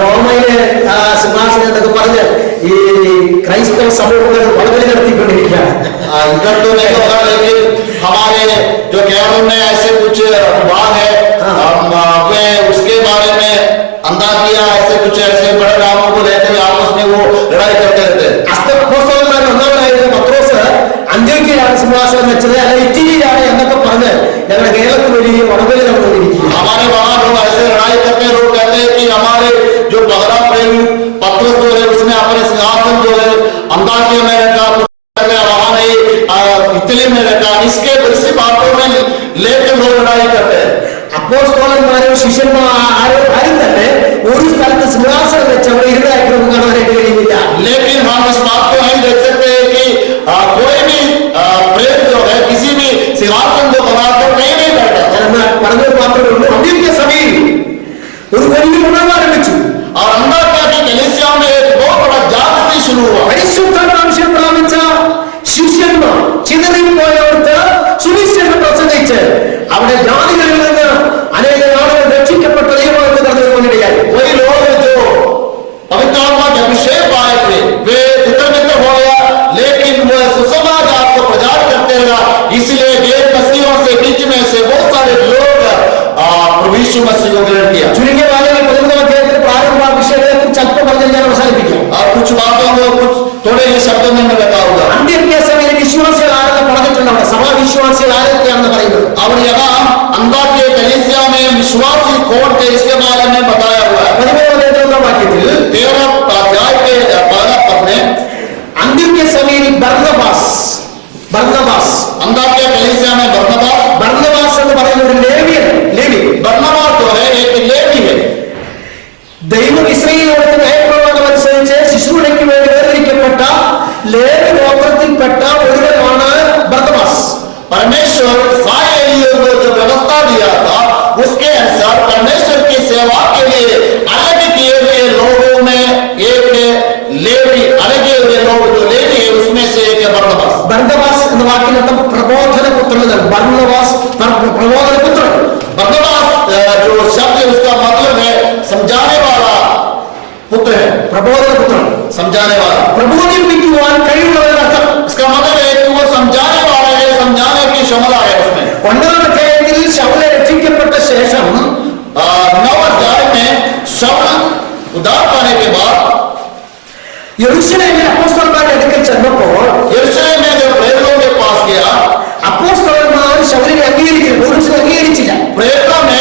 റോമയിലെ സിംഹാസനം എന്നൊക്കെ പറഞ്ഞ് ഈ ക്രൈസ്തവ സമൂഹങ്ങൾ വളരെ നടത്തിക്കൊണ്ടിരിക്കുകയാണ്. इधर तो नहीं होगा, लेकिन हमारे जो केरल में ऐसे कुछ भाग है, वे उसके बारे में अंदाजिया ऐसे कुछ ऐसे बड़े नामों को लेते हुए आपस में वो लड़ाई करते रहते हैं. അപ്പോസ്തലന്മാരിൽ ഒന്നാമനായിരുന്ന പത്രോസ് അന്ത്യോക്യയിലാണ് സിംഹാസനം വെച്ചത്, അല്ല ഇറ്റലിയിലാണ് എന്നൊക്കെ പറഞ്ഞ് ഞങ്ങളുടെ കേരളത്തിൽ വലിയ വടകല് നടന്നുകൊണ്ടിരിക്കുക. हमारे वहां लोग ऐसे लड़ाई करते हैं, लोग कहते हैं कि हमारे जो पहला प्रेमी पत्रोस जो है उसने अपने सिंहासन जो है अंदाजिया में रखा, वहां नहीं इटली में रखा. इसके इसी बातों में लेकर लोग लड़ाई करते हैं. അപ്പോസ്തലന്മാരും ശിഷ്യന്മാരും തന്നെ ഒരു സ്ഥലത്ത് സിംഹാസനം വെച്ച് അവിടെ ഇരുന്നതായിട്ട് നമുക്ക് കാണാനായിട്ട് കഴിയുന്നില്ല. लेकिन हम इस बात को नहीं देख सकते कि कोई भी प्रेम जो है किसी भी सिंहासन को बनाकर कहीं नहीं बैठा. എന്നാൽ പറഞ്ഞത് മാത്രമേ ഉള്ളൂ, അന്ത്യോക്യ സഭയിൽ ഒരു വലിയ ഉണർവ് ആരംഭിച്ചു. और अंताकिया की कलीसिया में एक बहुत बड़ा जागृति शुरू हुआ. പരിശുദ്ധാത്മാവിനെ പ്രാപിച്ച ശിഷ്യന്മാർ ചിതറിപ്പോയവർക്ക് സുവിശേഷം പ്രസംഗിച്ച് അവിടെ ജാതികളിൽ നിന്ന് അനേക ആളുകൾ രക്ഷിക്കപ്പെട്ട ദൈവമായിട്ട് നടന്നുകൊണ്ടിരിക്കുകയായി. वही लोग जो पवित्र आत्मा के अभिषेक पाए थे वे तितर-बितर हो गया, लेकिन वह सुसमाचार को प्रचार करते रहा. इसलिए गैर मसीहों से बीच में से बहुत सारे लोग प्रभु यीशु मसीह को ग्रहण किया. ചുരുങ്ങിയ വാക്കുകളിൽ 11 അധ്യായത്തിൽ പ്രാരംഭ വിഷയങ്ങളെ കുറിച്ച് അല്പം പറഞ്ഞ് ഞാൻ അവസാനിപ്പിക്കാം. और कुछ बातों को कुछ थोड़े ही शब्दों में मैं बताऊंगा. അന്ത്യോക്യ സഭയിലെ വിശ്വാസികൾ ആരെന്ന് പറഞ്ഞിട്ടുണ്ട്, അവിടെ സഭാവിശ്വാസികൾ ആരൊക്കെയാണെന്ന് പറയുന്നത്. और यहाँ अंताकिया कलीसिया में विश्वासी कौन थे इसके बारे में बताया हुआ है. 13 വാക്യത്തിൽ 13 अध्याय के 12 पद में അന്ത്യോക്യ സഭയിൽ ബർന്നബാസ് अंताकिया कलीसिया में ബർന്നബാസ് എന്ന് പറയുന്ന ഒരു ലേവി बरनबास जो है एक लेवी है. ദൈവം ഇസ്രായേലിനോട് ന്യായപ്രമാണം അനുസരിച്ച് ശുശ്രൂഷയ്ക്ക് വേണ്ടി വേർതിരിക്കപ്പെട്ട ലേവി ഗോത്രത്തിൽപ്പെട്ട ഒരുവനാണ് ബർന്നബാസ്. परमेश्वर इस्राएलियों को जो व्यवस्था दिया था उसके अनुसार परमेश्वर की सेवा के लिए अलग किए हुए लोगों में एक लेवी, अलग हुए लोग जो लेवी है उसमें से एक है बरनबास. ബർന്നബാസ് എന്ന വാക്കിനർത്ഥം പ്രബോധന പുത്രൻ എന്നാണ്. പ്രബോധന പുത്രൻ. बरनबास जो शब्द है उसका मतलब है समझाने वाला पुत्र है. പ്രബോധന പുത്രൻ, समझाने वाला, പ്രബോധിപ്പിക്കുവാൻ കഴിവുള്ളവരർത്ഥം. इसका मतलब है कि वो समझाने वाला है, समझाने की क्षमता है उसमें. 1 അധ്യായത്തിൽ ശൗല രക്ഷിക്കപ്പെട്ട ശേഷം 9 अध्याय में शाऊल उद्धार पाने के बाद യെരൂശലേമിൽ അപ്പോസ്തലന്മാരുടെ അടുക്കൽ ചെന്നപ്പോൾ यरूशलेम में जब प्रेरितों के पास गया, അപ്പോസ്തലന്മാർ ശൗലിനെ അംഗീകരിച്ചില്ല, പൗലോസിനെ അംഗീകരിച്ചില്ല. प्रेरितों ने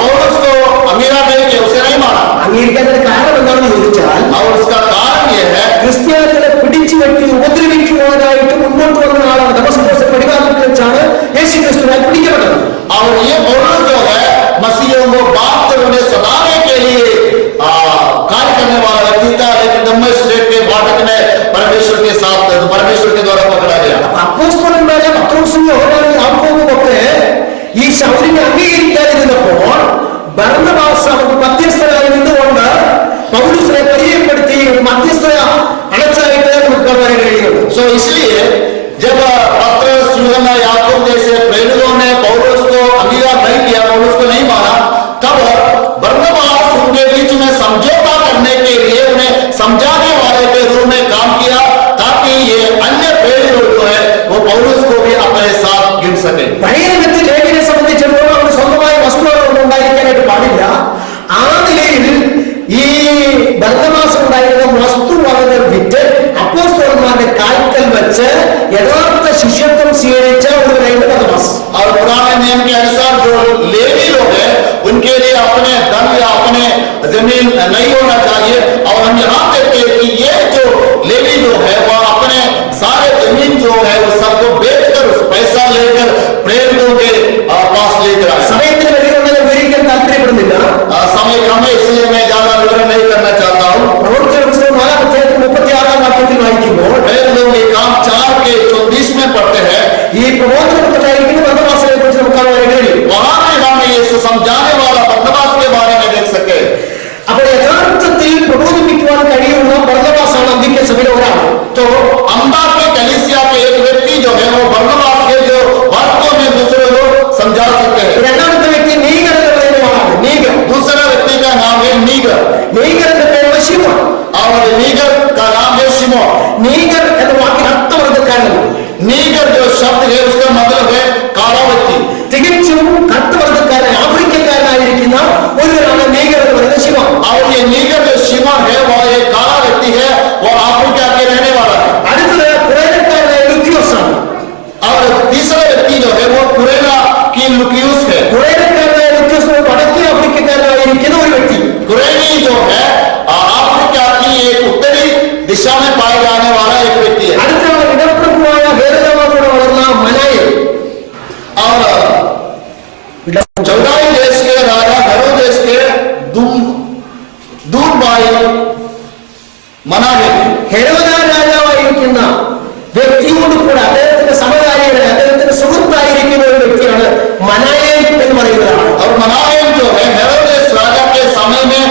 पौलुस को अंगीकार नहीं किया, उसे नहीं माना. അംഗീകരിക്കാനുള്ള കാരണം എന്താണെന്ന് ചോദിച്ചാൽ और उसका कारण यह है ക്രിസ്ത്യാനികളെ പിടിച്ചു കെട്ടി ഉപദ്രവിക്കുവാനായിട്ട് മുന്നോട്ട് വന്ന ആളാണ്. ദമസ്കോസ് പടിവാതിൽക്കൽ വെച്ചാണ് യേശു ക്രിസ്തുവിനാൽ പിടിക്കപ്പെട്ടത്. और ये पौलुस जो है मसीहियों को बात कर उन्हें सताने के लिए कार्य करने वाला व्यक्ति था, लेकिन दमिश्क के फाटक में परमेश्वर के साथ परमेश्वर के द्वारा पकड़ा गया. അപ്പോസ്തലന്മാരെ പത്രോസും യോഹന്നാനും യാക്കോബും ഒക്കെ ഈ ശൗലിനെ അംഗീകരിക്കാതിരുന്നപ്പോൾ ബർന്നബാസ് അവർക്ക് മധ്യസ്ഥനായി നിന്നുകൊണ്ട് പൗലോസിനെ പരിചയപ്പെടുത്തി മധ്യസ്ഥ അടച്ചായിട്ട് നമുക്ക് കാണാൻ കഴിയുന്നുണ്ട്. सो इसलिए जब पत्रस, यूहन्ना, याकूब जैसे प्रेरितों ने पौलुस को अंगीकार नहीं किया, पौलुस को नहीं माना, तब बरनबास उनके बीच में समझौता करने के लिए उन्हें समझाने वाले के रूप में काम किया, ताकि ये अन्य प्रेरित जो है वो पौलुस को भी अपने साथ गिन सके. പഴയ നിയമത്തിൽ ലേവിയെ സംബന്ധിച്ചിടത്തോളം അവർ സ്വന്തമായ വസ്തുവകളൊന്നും ഉണ്ടായിരിക്കാനായിട്ട് പാടില്ല. ആ നിലയിൽ ഈ ബർന്നബാസ് ഉണ്ടായിരുന്ന വസ്തു വളരെ വിറ്റ് അപ്പോസ്തലന്മാരുടെ കാൽക്കൽ വെച്ച് യഥാർത്ഥ ശിഷ്യത്വം സ്വീകരിച്ച ഒരുവനായിരുന്നു ബർന്നബാസ്. और पुराने नियम के अनुसार जो लेवी लोग हैं उनके लिए अपने धन या अपने जमीन नहीं होना चाहिए. और हम यहाँ देखते हैं कि ये जो लेवी लोग है वह अपने सारे जमीन जो है वो सबको बेचकर उस पैसा लेकर प्रेरितों के पास लेकर आए. സമയത്തിന് വലിയ വിവരിക്കാൻ താല്പര്യപ്പെടുന്നില്ല. समय कम है इसलिए मैं ज्यादा विवरण नहीं करना चाहता हूँ. പ്രവർത്തന പുസ്തകം 4 അധ്യായത്തിൽ 36 വാക്യത്തിൽ വായിക്കുമ്പോൾ प्रेरितों के काम 4 के 34 में पढ़ते हैं. ഈ പ്രബോധനപുത്രനായിരിക്കുന്ന ബർന്നബാസിനെ കുറിച്ച് നമുക്ക് കാണാൻ കഴിയും. वहां में हम ये समझाने वाला बरनबास के बारे में देख सके. അപ്പോൾ യഥാർത്ഥത്തിൽ പ്രബോധിപ്പിക്കുവാൻ കഴിയുന്ന ബർന്നബാസാണ് അന്ത്യോക്യ സഭയിലെ ഒരാൾ. तो अंताकिया कलीसिया के एक व्यक्ति जो है वो बरनबास के जो वास्तव में दूसरे लोग समझा सकते हैं. രണ്ടാമത്തെ വ്യക്തി നീ और नीगर का नाम है शिमोन। നീഗർ എന്ന വാക്കിന് അർത്ഥവർഗക്കാരനാണ്. नीगर जो शब्द है उसका मतलब है काला व्यक्ति। തികച്ചും കറുത്തവർഗക്കാരൻ ആഫ്രിക്കക്കാരനായിരിക്കുന്ന ഒരുവരാണ് നീഗർ എന്ന് പറയുന്ന ശിമോൻ. और ये नीगर जो शिमोन है वो एक काला व्यक्ति है, वो अफ्रीका के रहने वाला है। അടുത്തത് കുറേനക്കാരനായ ലുക്യോസ് ആണ്. और तीसरा व्यक्ति जो है वो कुरेला की लुकियुस है। കുറേനക്കാരനായ ലുക്യോസ് വടക്കേ ആഫ്രിക്കക്കാരനായിരിക്കുന്ന ഒരു വ്യക്തി. कुरेनी जो है अफ्रीका की एक उत्तरी दिशा में पाए जाने वाला एक व्यक्ति है। അടുത്ത ഇടപ്രഭുവായ ഹേരോദാവോട് വളർന്ന മനായേൽ. और चौदाई देश के राजा हेरोदेस के दून भाई मनाहेल। ഹെരോദ രാജാവായിരിക്കുന്ന വ്യക്തിയോട് കൂടെ അദ്ദേഹത്തിന്റെ സമകാലികളെ അദ്ദേഹത്തിന്റെ സുഹൃത്തായിരിക്കുന്ന ഒരു വ്യക്തിയാണ് മനായേൽ എന്ന് പറയുന്നതാണ്. और मनाहेल जो है हेरोदेस राजा के समय में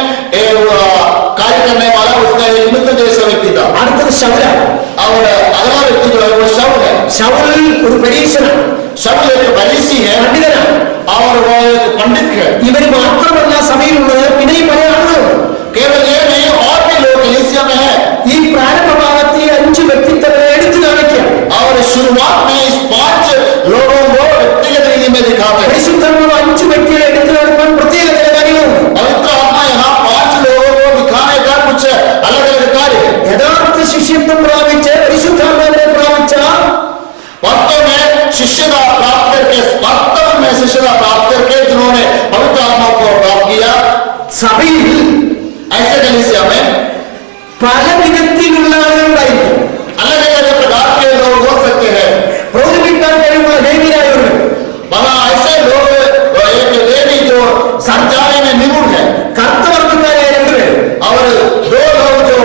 कार्य करने वाला उसका एक मित्र जैसा व्यक्ति था। അടുത്തത് ശൗലാണ്. और अगला व्यक्ति जो है वो शौल है। ശൗൽ ഒരു പരീക്ഷനാണ്, शौल एक फरीसी है പണ്ഡിതനാണ്. और वो एक पंडित है। ഇവര് മാത്രമല്ല സഭയിലുള്ളത്, പിന്നെ ഈ പല ആളുകളും. केवल ये नहीं, और भी लोग कलीसिया में है। ഈ പ്രാരംഭ ഭാഗത്ത് ഈ 5 വ്യക്തിത്വങ്ങളെ എടുത്തു കാണിക്കുക. और शुरुआत में इस 5 लोगों को व्यक्तिगत रीति में दिखाते हैं। പരിശുദ്ധമുള്ള 5 വ്യക്തികളെ എടുത്തു കാണിക്കാൻ പ്രത്യേക ചില കാര്യങ്ങളുണ്ട്. पवित्र आत्मा यहाँ 5 लोगों को दिखाने का कुछ अलग अलग कार्य है। യഥാർത്ഥ ശിഷ്യത്വം പ്രാപിച്ച് പരിശുദ്ധാത്മാവിനെ പ്രാപിച്ച वास्तव में शिष्यता प्राप्त करके, वास्तव में शिष्यता प्राप्त करके जिन्होंने पवित्र आत्मा को प्राप्त किया, സഭയിൽ ऐसे कलीसिया में പല വിധത്തിലുള്ള ആളുകളുണ്ടായിരിക്കും. अलग अलग प्रकार के लोग हो सकते हैं। പ്രവചിക്കാൻ കഴിവുള്ള ലേവ്യരായവരുണ്ട്. वहाँ ऐसे लोग, एक लेवी जो संचार में निपुण है, കറുത്തവർഗക്കാരായ 2 പേര്. और 2 लोग जो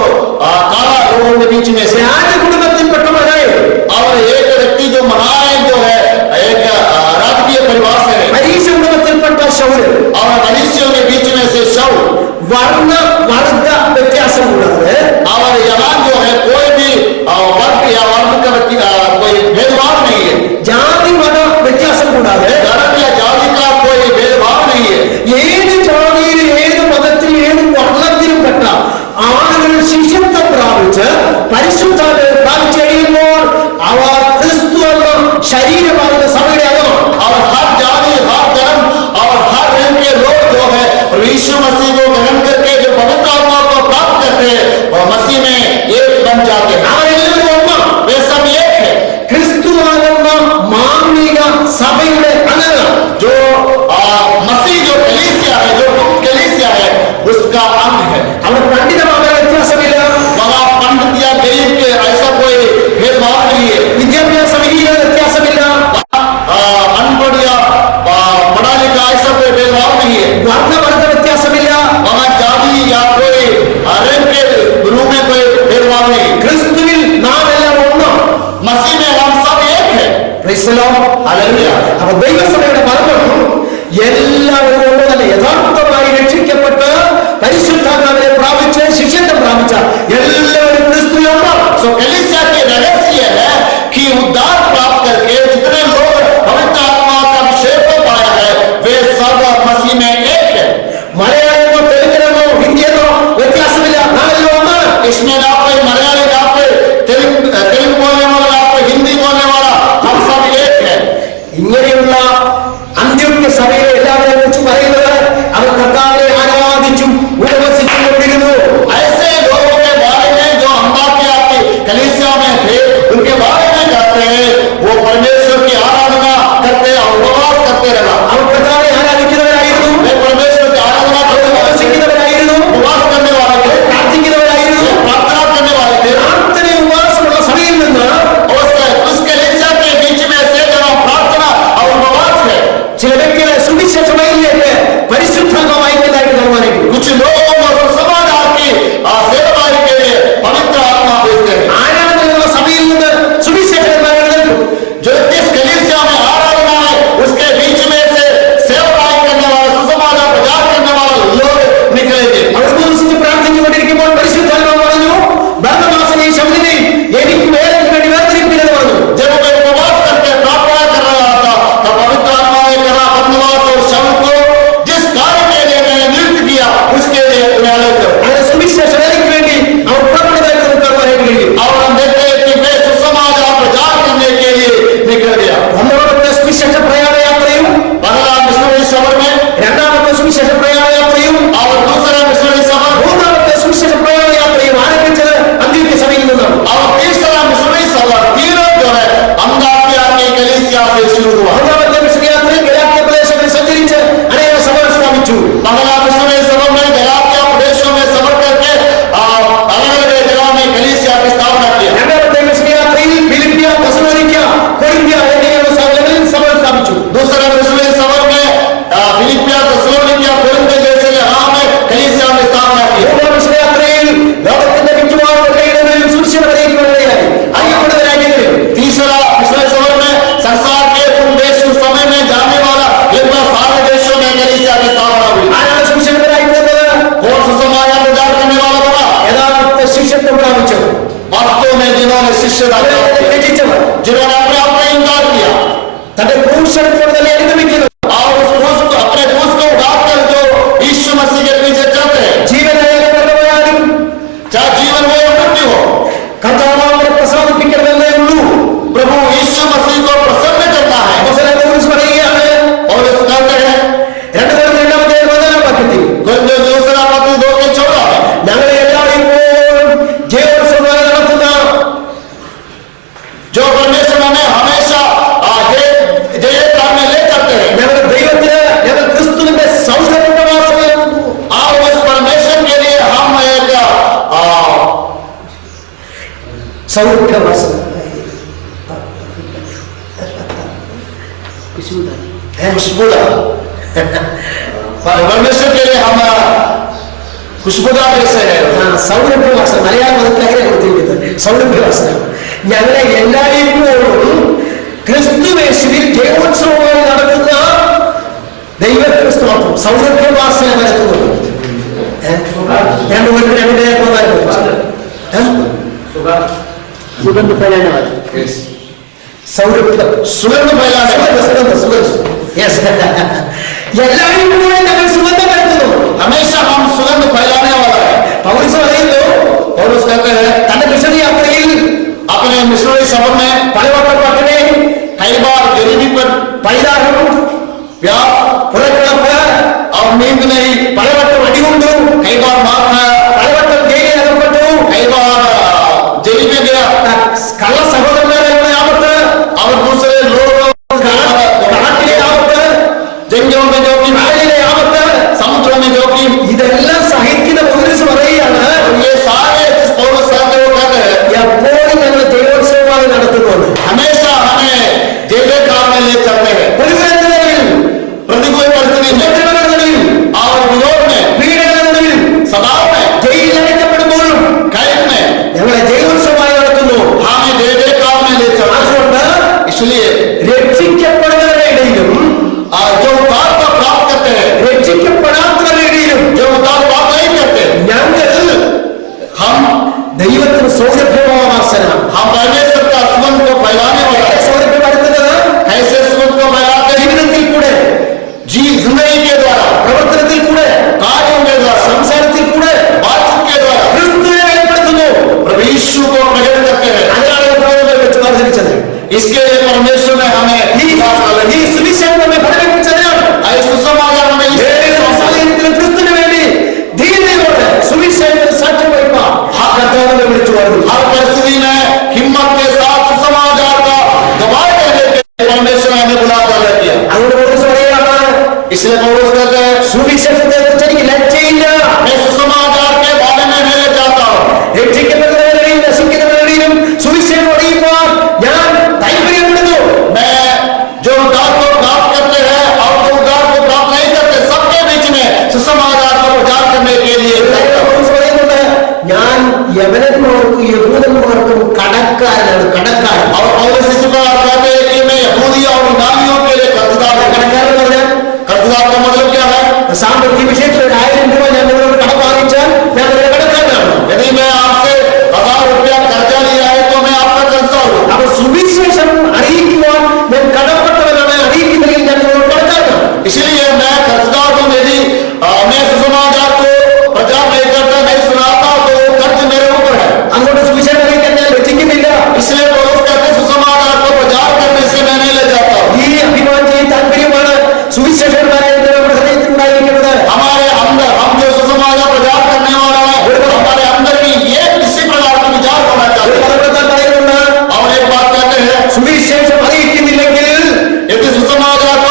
काला लोगों के बीच में से, രാജകുടുംബത്തിൽപ്പെട്ട മനായേൽ, और एक व्यक्ति जो महाराज जो है एक राजकीय परिवार से है, പരീശ കുടുംബത്തിൽപ്പെട്ട ശൗല്. और मनुष्यों के बीच में से शौल। വർണ്ണ വർഗ വ്യത്യാസം കൂടാതെ और यहाँ जो है कोई भी वर्ग या वर्ग का कोई भेदभाव नहीं है। ജാതി മത വ്യത്യാസം കൂടാതെ धर्म या जाति का कोई भेदभाव नहीं है। ഏത് ജാതിയിലും ഏത് മതത്തിലും ഏത് വർണ്ണത്തിലും പെട്ട ആളുകൾ ശിഷ്യത്വം പ്രാപിച്ച് പരിശുദ്ധാത്മാവിനെ പ്രാപിച്ചു കഴിയുമ്പോൾ അവർ ക്രിസ്തു എന്ന ശരീരമാകുന്ന സഭയുടെ അംഗമാണ്. और हर जाति, हर धर्म और हर रंग के लोग जो है यीशु मसीह को ग्रहण करके जो पवित्र आत्मा को प्राप्त करते हैं, और मसीह में एक बन जाते हैं। അവരെല്ലാവരും ഒന്നാണ്. वे सब एक है। ക്രിസ്തുവാകുന്ന മാനവിക സഭയുടെ അംഗങ്ങൾ. जो मसीह जो कलीसिया है, जो कलीसिया है, उसका अंग है। അവർ പണ്ഡിതമായ വ്യത്യാസമില്ല, वहाँ पंडित या गरीब के ऐसा कोई भेदभाव नहीं है। വിദ്യാഭ്യാസവിഹിത വ്യത്യാസമില്ല, अनपढ़ या पढ़ा लिखा ऐसा कोई भेदभाव नहीं है। വർണ്ണവർഗ വ്യത്യാസമില്ല. वहाँ जाति या कोई रंग के रूप में कोई भेदभाव नहीं। ക്രിസ്തുവിൽ നാം എല്ലാം ഒന്നാണ്. मसीह में हम सब एक है। Praise the Lord. हालेलुया। അപ്പൊ ദൈവസഭയുടെ പരമം എല്ലാവരും കൊണ്ട് തന്നെ യഥാർത്ഥമായി രക്ഷിക്കപ്പെട്ട് പരിശുദ്ധാത്മാവിനെ പ്രാപിച്ച് ശിഷ്യത്വം പ്രാപിച്ച എല്ലാവരും ക്രിസ്തുവിലാണ്. सो कलीसिया के रहस्य ये है कि उद्धार प्राप्त करके जितने लोग पवित्र आत्मा का अभिषेक को पाया है, वे सब मसीह में एक है। മലയാളമോ തെലുങ്കിനോ ഹിന്ദിയെന്നോ വ്യത്യാസമില്ല, നാമെല്ലാം ഒന്നാണ്. इसमें ना कोई मलयाली, ना कोई तेलुगु बोलने वाला, ना कोई हिंदी बोलने वाला, हम सब एक है। ഇങ്ങനെയുള്ള അന്ത്യോക്യ സഭയിലെ എല്ലാവരെ കുറിച്ച് പറയുന്നത് അവർ കർത്താവിനെ ആരാധിച്ചും ഉപവസിച്ചും കൊണ്ടിരുന്നു. ऐसे लोगों के बारे में जो अंताकिया की कलीसिया निषेधात्मा രചിച്ചവർ जिन्होंने अपने आप का इनकार किया തന്റെ ക്രൂശിച്ചപ്പോൾ തന്നെ അനുഗമിക്കുന്നു और उस क्रूस को अपने क्रूस को उठाकर जो यीशु मसीह के पीछे चलते हैं ജീവനായാലും മരണമായാലും चाहे जीवन हो या मृत्यु हो കർത്താവിനെ പ്രസാദിപ്പിക്കണമെന്നേ ഉള്ളൂ. प्रभु यीशु मसीह को प्रसन्न करना है അപ്പോസ്തലൻ പൗലോസ് പറയുകയാണ് और इस कहते हैं 2 കൊരിന്ത്യർ 2:14 വാക്യത്തിൽ दूसरा पत्र 2:14 ഞങ്ങളെ എല്ലായ്പ്പോഴും ജയോത്സവമായി നടത്തുന്ന जो परमेश्वर हमें हमेशा जय में ले जाते हैं ഞങ്ങളുടെ ദൈവത്തിന് ഞങ്ങൾ ക്രിസ്തുവിന്റെ സൗജന്യവാസമാകുന്നു. और उस परमेश्वर के लिए हम एक സൗജന്യവാസം खुशबूदार परमेश्वर के लिए हम खुशबूदार जैसे है സൗരഭ്യവാസം മലയാള മതത്തിൽ അങ്ങനെ കൊടുത്തിരിക്കുന്നത് സൗരഭ്യവാസനാണ്. ഞങ്ങളെ എല്ലായ്പ്പോഴും ക്രിസ്തുവേശുവിൽ ജയോത്സവമായി നടത്തുന്ന ദൈവക്രിസ്തുവാക്കും സൗരഭ്യവാസന നടത്തുന്നത്. सुगंध फैलाने എല്ലായ്പ്പോഴും ഞങ്ങൾ സുഗന്ധം പരത്തുന്നു. हमेशा हम सुगंध फैलाने वाला है പൗലോസ് പറയുന്നു और उस कहते हैं തന്റെ മിഷണറി യാത്രയിൽ अपने मिशनरी सफर में പലവട്ടം പട്ടിണി, कई बार गरीबी पर പൈതാഹം, प्यास പുറക്കിളപ്പ്, और नींद नहीं പലവട്ടം അടികൊണ്ടു, कई बार मार खाया പലവട്ടം ജയിലിൽ അകപ്പെട്ടു, कई बार जेल में गया കള്ള സഹോദരന്മാരുടെ ആപത്ത്, और दूसरे लोग കാട്ടിലെ ആപത്ത്, जंगलों में जोखिम കായലിലെ ആപത്ത്, समुद्रों में जोखिम ഇതെല്ലാം സഹിക്കുന്ന പൗലോസ് പറയുകയാണ് और ये सारे जिस पौलुस कहते हैं वो कहते हैं എപ്പോഴും ഞങ്ങൾ ജയോത്സവമായി നടത്തുന്നുണ്ട്. हमेशा हमें जय जयकार में ले चलते हैं പ്രതികൂലങ്ങളിൽ, प्रतिकूल परिस्थिति में ഉപദ്രവങ്ങളിൽ, और विरोध में പീഡനങ്ങളിൽ, सदाओं में ജയിലിൽ അടയ്ക്കപ്പെടുമ്പോഴും कैद में ഞങ്ങളെ ജയോത്സവമായി നടത്തുന്നു. हमें जय जयकार में ले चलते हैं അതുകൊണ്ട് इसलिए രക്ഷിക്കപ്പെടുന്നവരുടെ ഇടയിലും जो उद्धार को प्राप्त करते हैं രക്ഷിക്കപ്പെടാത്തവരുടെ ഇടയിലും जो उद्धार प्राप्त नहीं करते ഞങ്ങൾ हम ദൈവത്തിന് സൗരഭ്യവാസന हम परमेश्वर का सुगंध को फैलाने वाला है സൗരഭ്യപ്പെടുത്തുന്നത് कैसे सुगंध को फैलाते हैं ജീവിതത്തിൽ കൂടെ, जी जिंदगी के द्वारा പ്രവർത്തനത്തിൽ കൂടെ, कार्यों के द्वारा സംസാരത്തിൽ കൂടെ बातचीत के द्वारा ക്രിസ്തുവിനെ വെളിപ്പെടുത്തുന്നു. प्रभु यीशु को प्रकट करते हैं അതിനാണ് പൗലോസ് വെച്ച് വർദ്ധിച്ചത്. इसके लिए परमेश्वर ने हमें ഈ സുവിശേഷം നമ്മെ ഫലമേൽപ്പിച്ചതിനാണ് सुसमाचार हमें ഏത് സാഹചര്യത്തിലും ക്രിസ്തുവിന് വേണ്ടി ധീരതയോടെ സുവിശേഷത്തിന് സാക്ഷ്യം വഹിക്കാൻ ആ കർത്താവിനെ വിളിച്ചു പറഞ്ഞു. हर परिस्थिति में हिम्मत के साथ सुसमाचार का गवाह देने के लिए परमेश्वर ने हमें बुला कर किया അതുകൊണ്ട് പൗലോസ് പറയുകയാണ് इसलिए पौलुस कहते हैं സുവിശേഷത്തെ കുറിച്ച് എനിക്ക് ലജ്ജയില്ല. मैं सुसमाचार के बारे में नहीं चाहता हूँ രക്ഷിക്കപ്പെടുന്നവരുടെയും നശിക്കുന്നവരുടെയും സുവിശേഷം അറിയിക്കാൻ ഞാൻ താല്പര്യപ്പെടുന്നു. मैं जो उद्धार को प्राप्त करते हैं और जो उद्धार को प्राप्त नहीं करते सबके बीच में सुसमाचार को प्रचार करने के लिए പൗലോസ് പറയുന്നുണ്ട് ഞാൻ യവനന്മാർക്കും യഹൂദന്മാർക്കും കടക്കാരനാണ്. കടക്കാരൻ और पौलुस इसी प्रकार कहते हैं कि मैं यहूदी और यूनानियों के लिए कर्जदार हूं। കടക്കാരൻ എന്ന് പറഞ്ഞാൽ कर्जदार का मतलब क्या है സാമ്പത്തിക വിഷയത്തിൽ 1000 രൂപ ഞാൻ നിങ്ങളോട് കടം വാങ്ങിച്ചാൽ ഞാൻ നിങ്ങളുടെ കടക്കാരനാണ്. यदि मैं आपसे 1000 रुपया कर्जा लिया है तो मैं आपका कर्जदार हूं। അപ്പൊ സുവിശേഷം അറിയിക്കുവാൻ ഞാൻ കടപ്പെട്ടവനാണ്. അറിയിക്കുന്നെങ്കിൽ ഞാൻ നിങ്ങളോട് കടക്കാരനാണ്. इसलिए मैं कर्जदार हूं। यदि मैं सुसमाचार को प्रचार नहीं करता नहीं सुनाता तो कर्ज मेरे ऊपर है। അതുകൊണ്ട് സുവിശേഷം അറിയിക്കാൻ ഞാൻ ലജ്ജിക്കുന്നില്ല. इसलिए पौलुस कहते हैं सुसमाचार को प्रचार करने से मैं नहीं ले जाता। ഈ അഭിമാനം, ഈ താല്പര്യമാണ് സുവിശേഷന്മാരെ നമ്മുടെ ഹൃദയത്തിൽ ഉണ്ടായിരിക്കുന്നത്. हमारे अंदर हम जो सुसमाचार प्रचार करने वाला है हमारे अंदर भी ये किसी प्रकार का विचार होना ഒരു चाहिए। പദപ്രധാൻ പറയുന്നുണ്ട് और एक बात कहते हैं സുവിശേഷം അറിയിക്കുന്നില്ലെങ്കിൽ यदि सुसमाचार को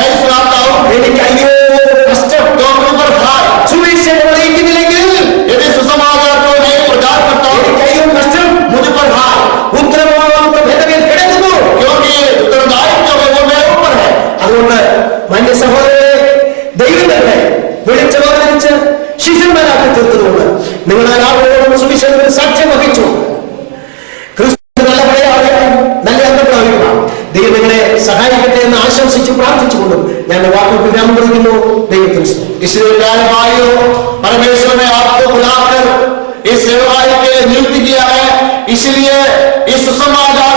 नहीं सुनाता हूं എനിക്ക് അയ്യോ കഷ്ടം. तो मेरे ऊपर हाय। സുവിശേഷം അറിയിക്കുന്നില്ലെങ്കിൽ यदि सुसमाचार को नहीं प्रचार करता हूं എനിക്ക് അയ്യോ കഷ്ടം. मुझ पर हाय, ഉത്തരവാദിത്വം എന്റെ മേൽ കിടക്കുന്നു. क्योंकि उत्तरदायित्व है वो मेरे ऊपर है। അതുകൊണ്ട് മാന്യ സഹോദരരെ, ദൈവം തന്നെ വിളിച്ച് വേർതിരിച്ച് ശിഷ്യന്മാരാക്കി തീർത്തതുകൊണ്ട് നിങ്ങളെല്ലാവരോടും സുവിശേഷത്തിന് സാക്ഷ്യം വഹിച്ചു. ക്രിസ്തു നല്ല പടയാളികളും നല്ല അന്തപ്രാപിക്കുക. ദൈവം നിങ്ങളെ സഹായിക്കട്ടെ എന്ന് ആശംസിച്ച് പ്രാർത്ഥിച്ചുകൊണ്ടും ഞാൻ വാക്കുകൾ വിരാമം കൊടുക്കുന്നു. ദൈവത്തിന് സ്തുതി. इसलिए प्यारे भाइयों, परमेश्वर ने आपको बुलाकर इस सेवाई के लिए नियुक्त किया है। इसलिए इस സുസമാധാനം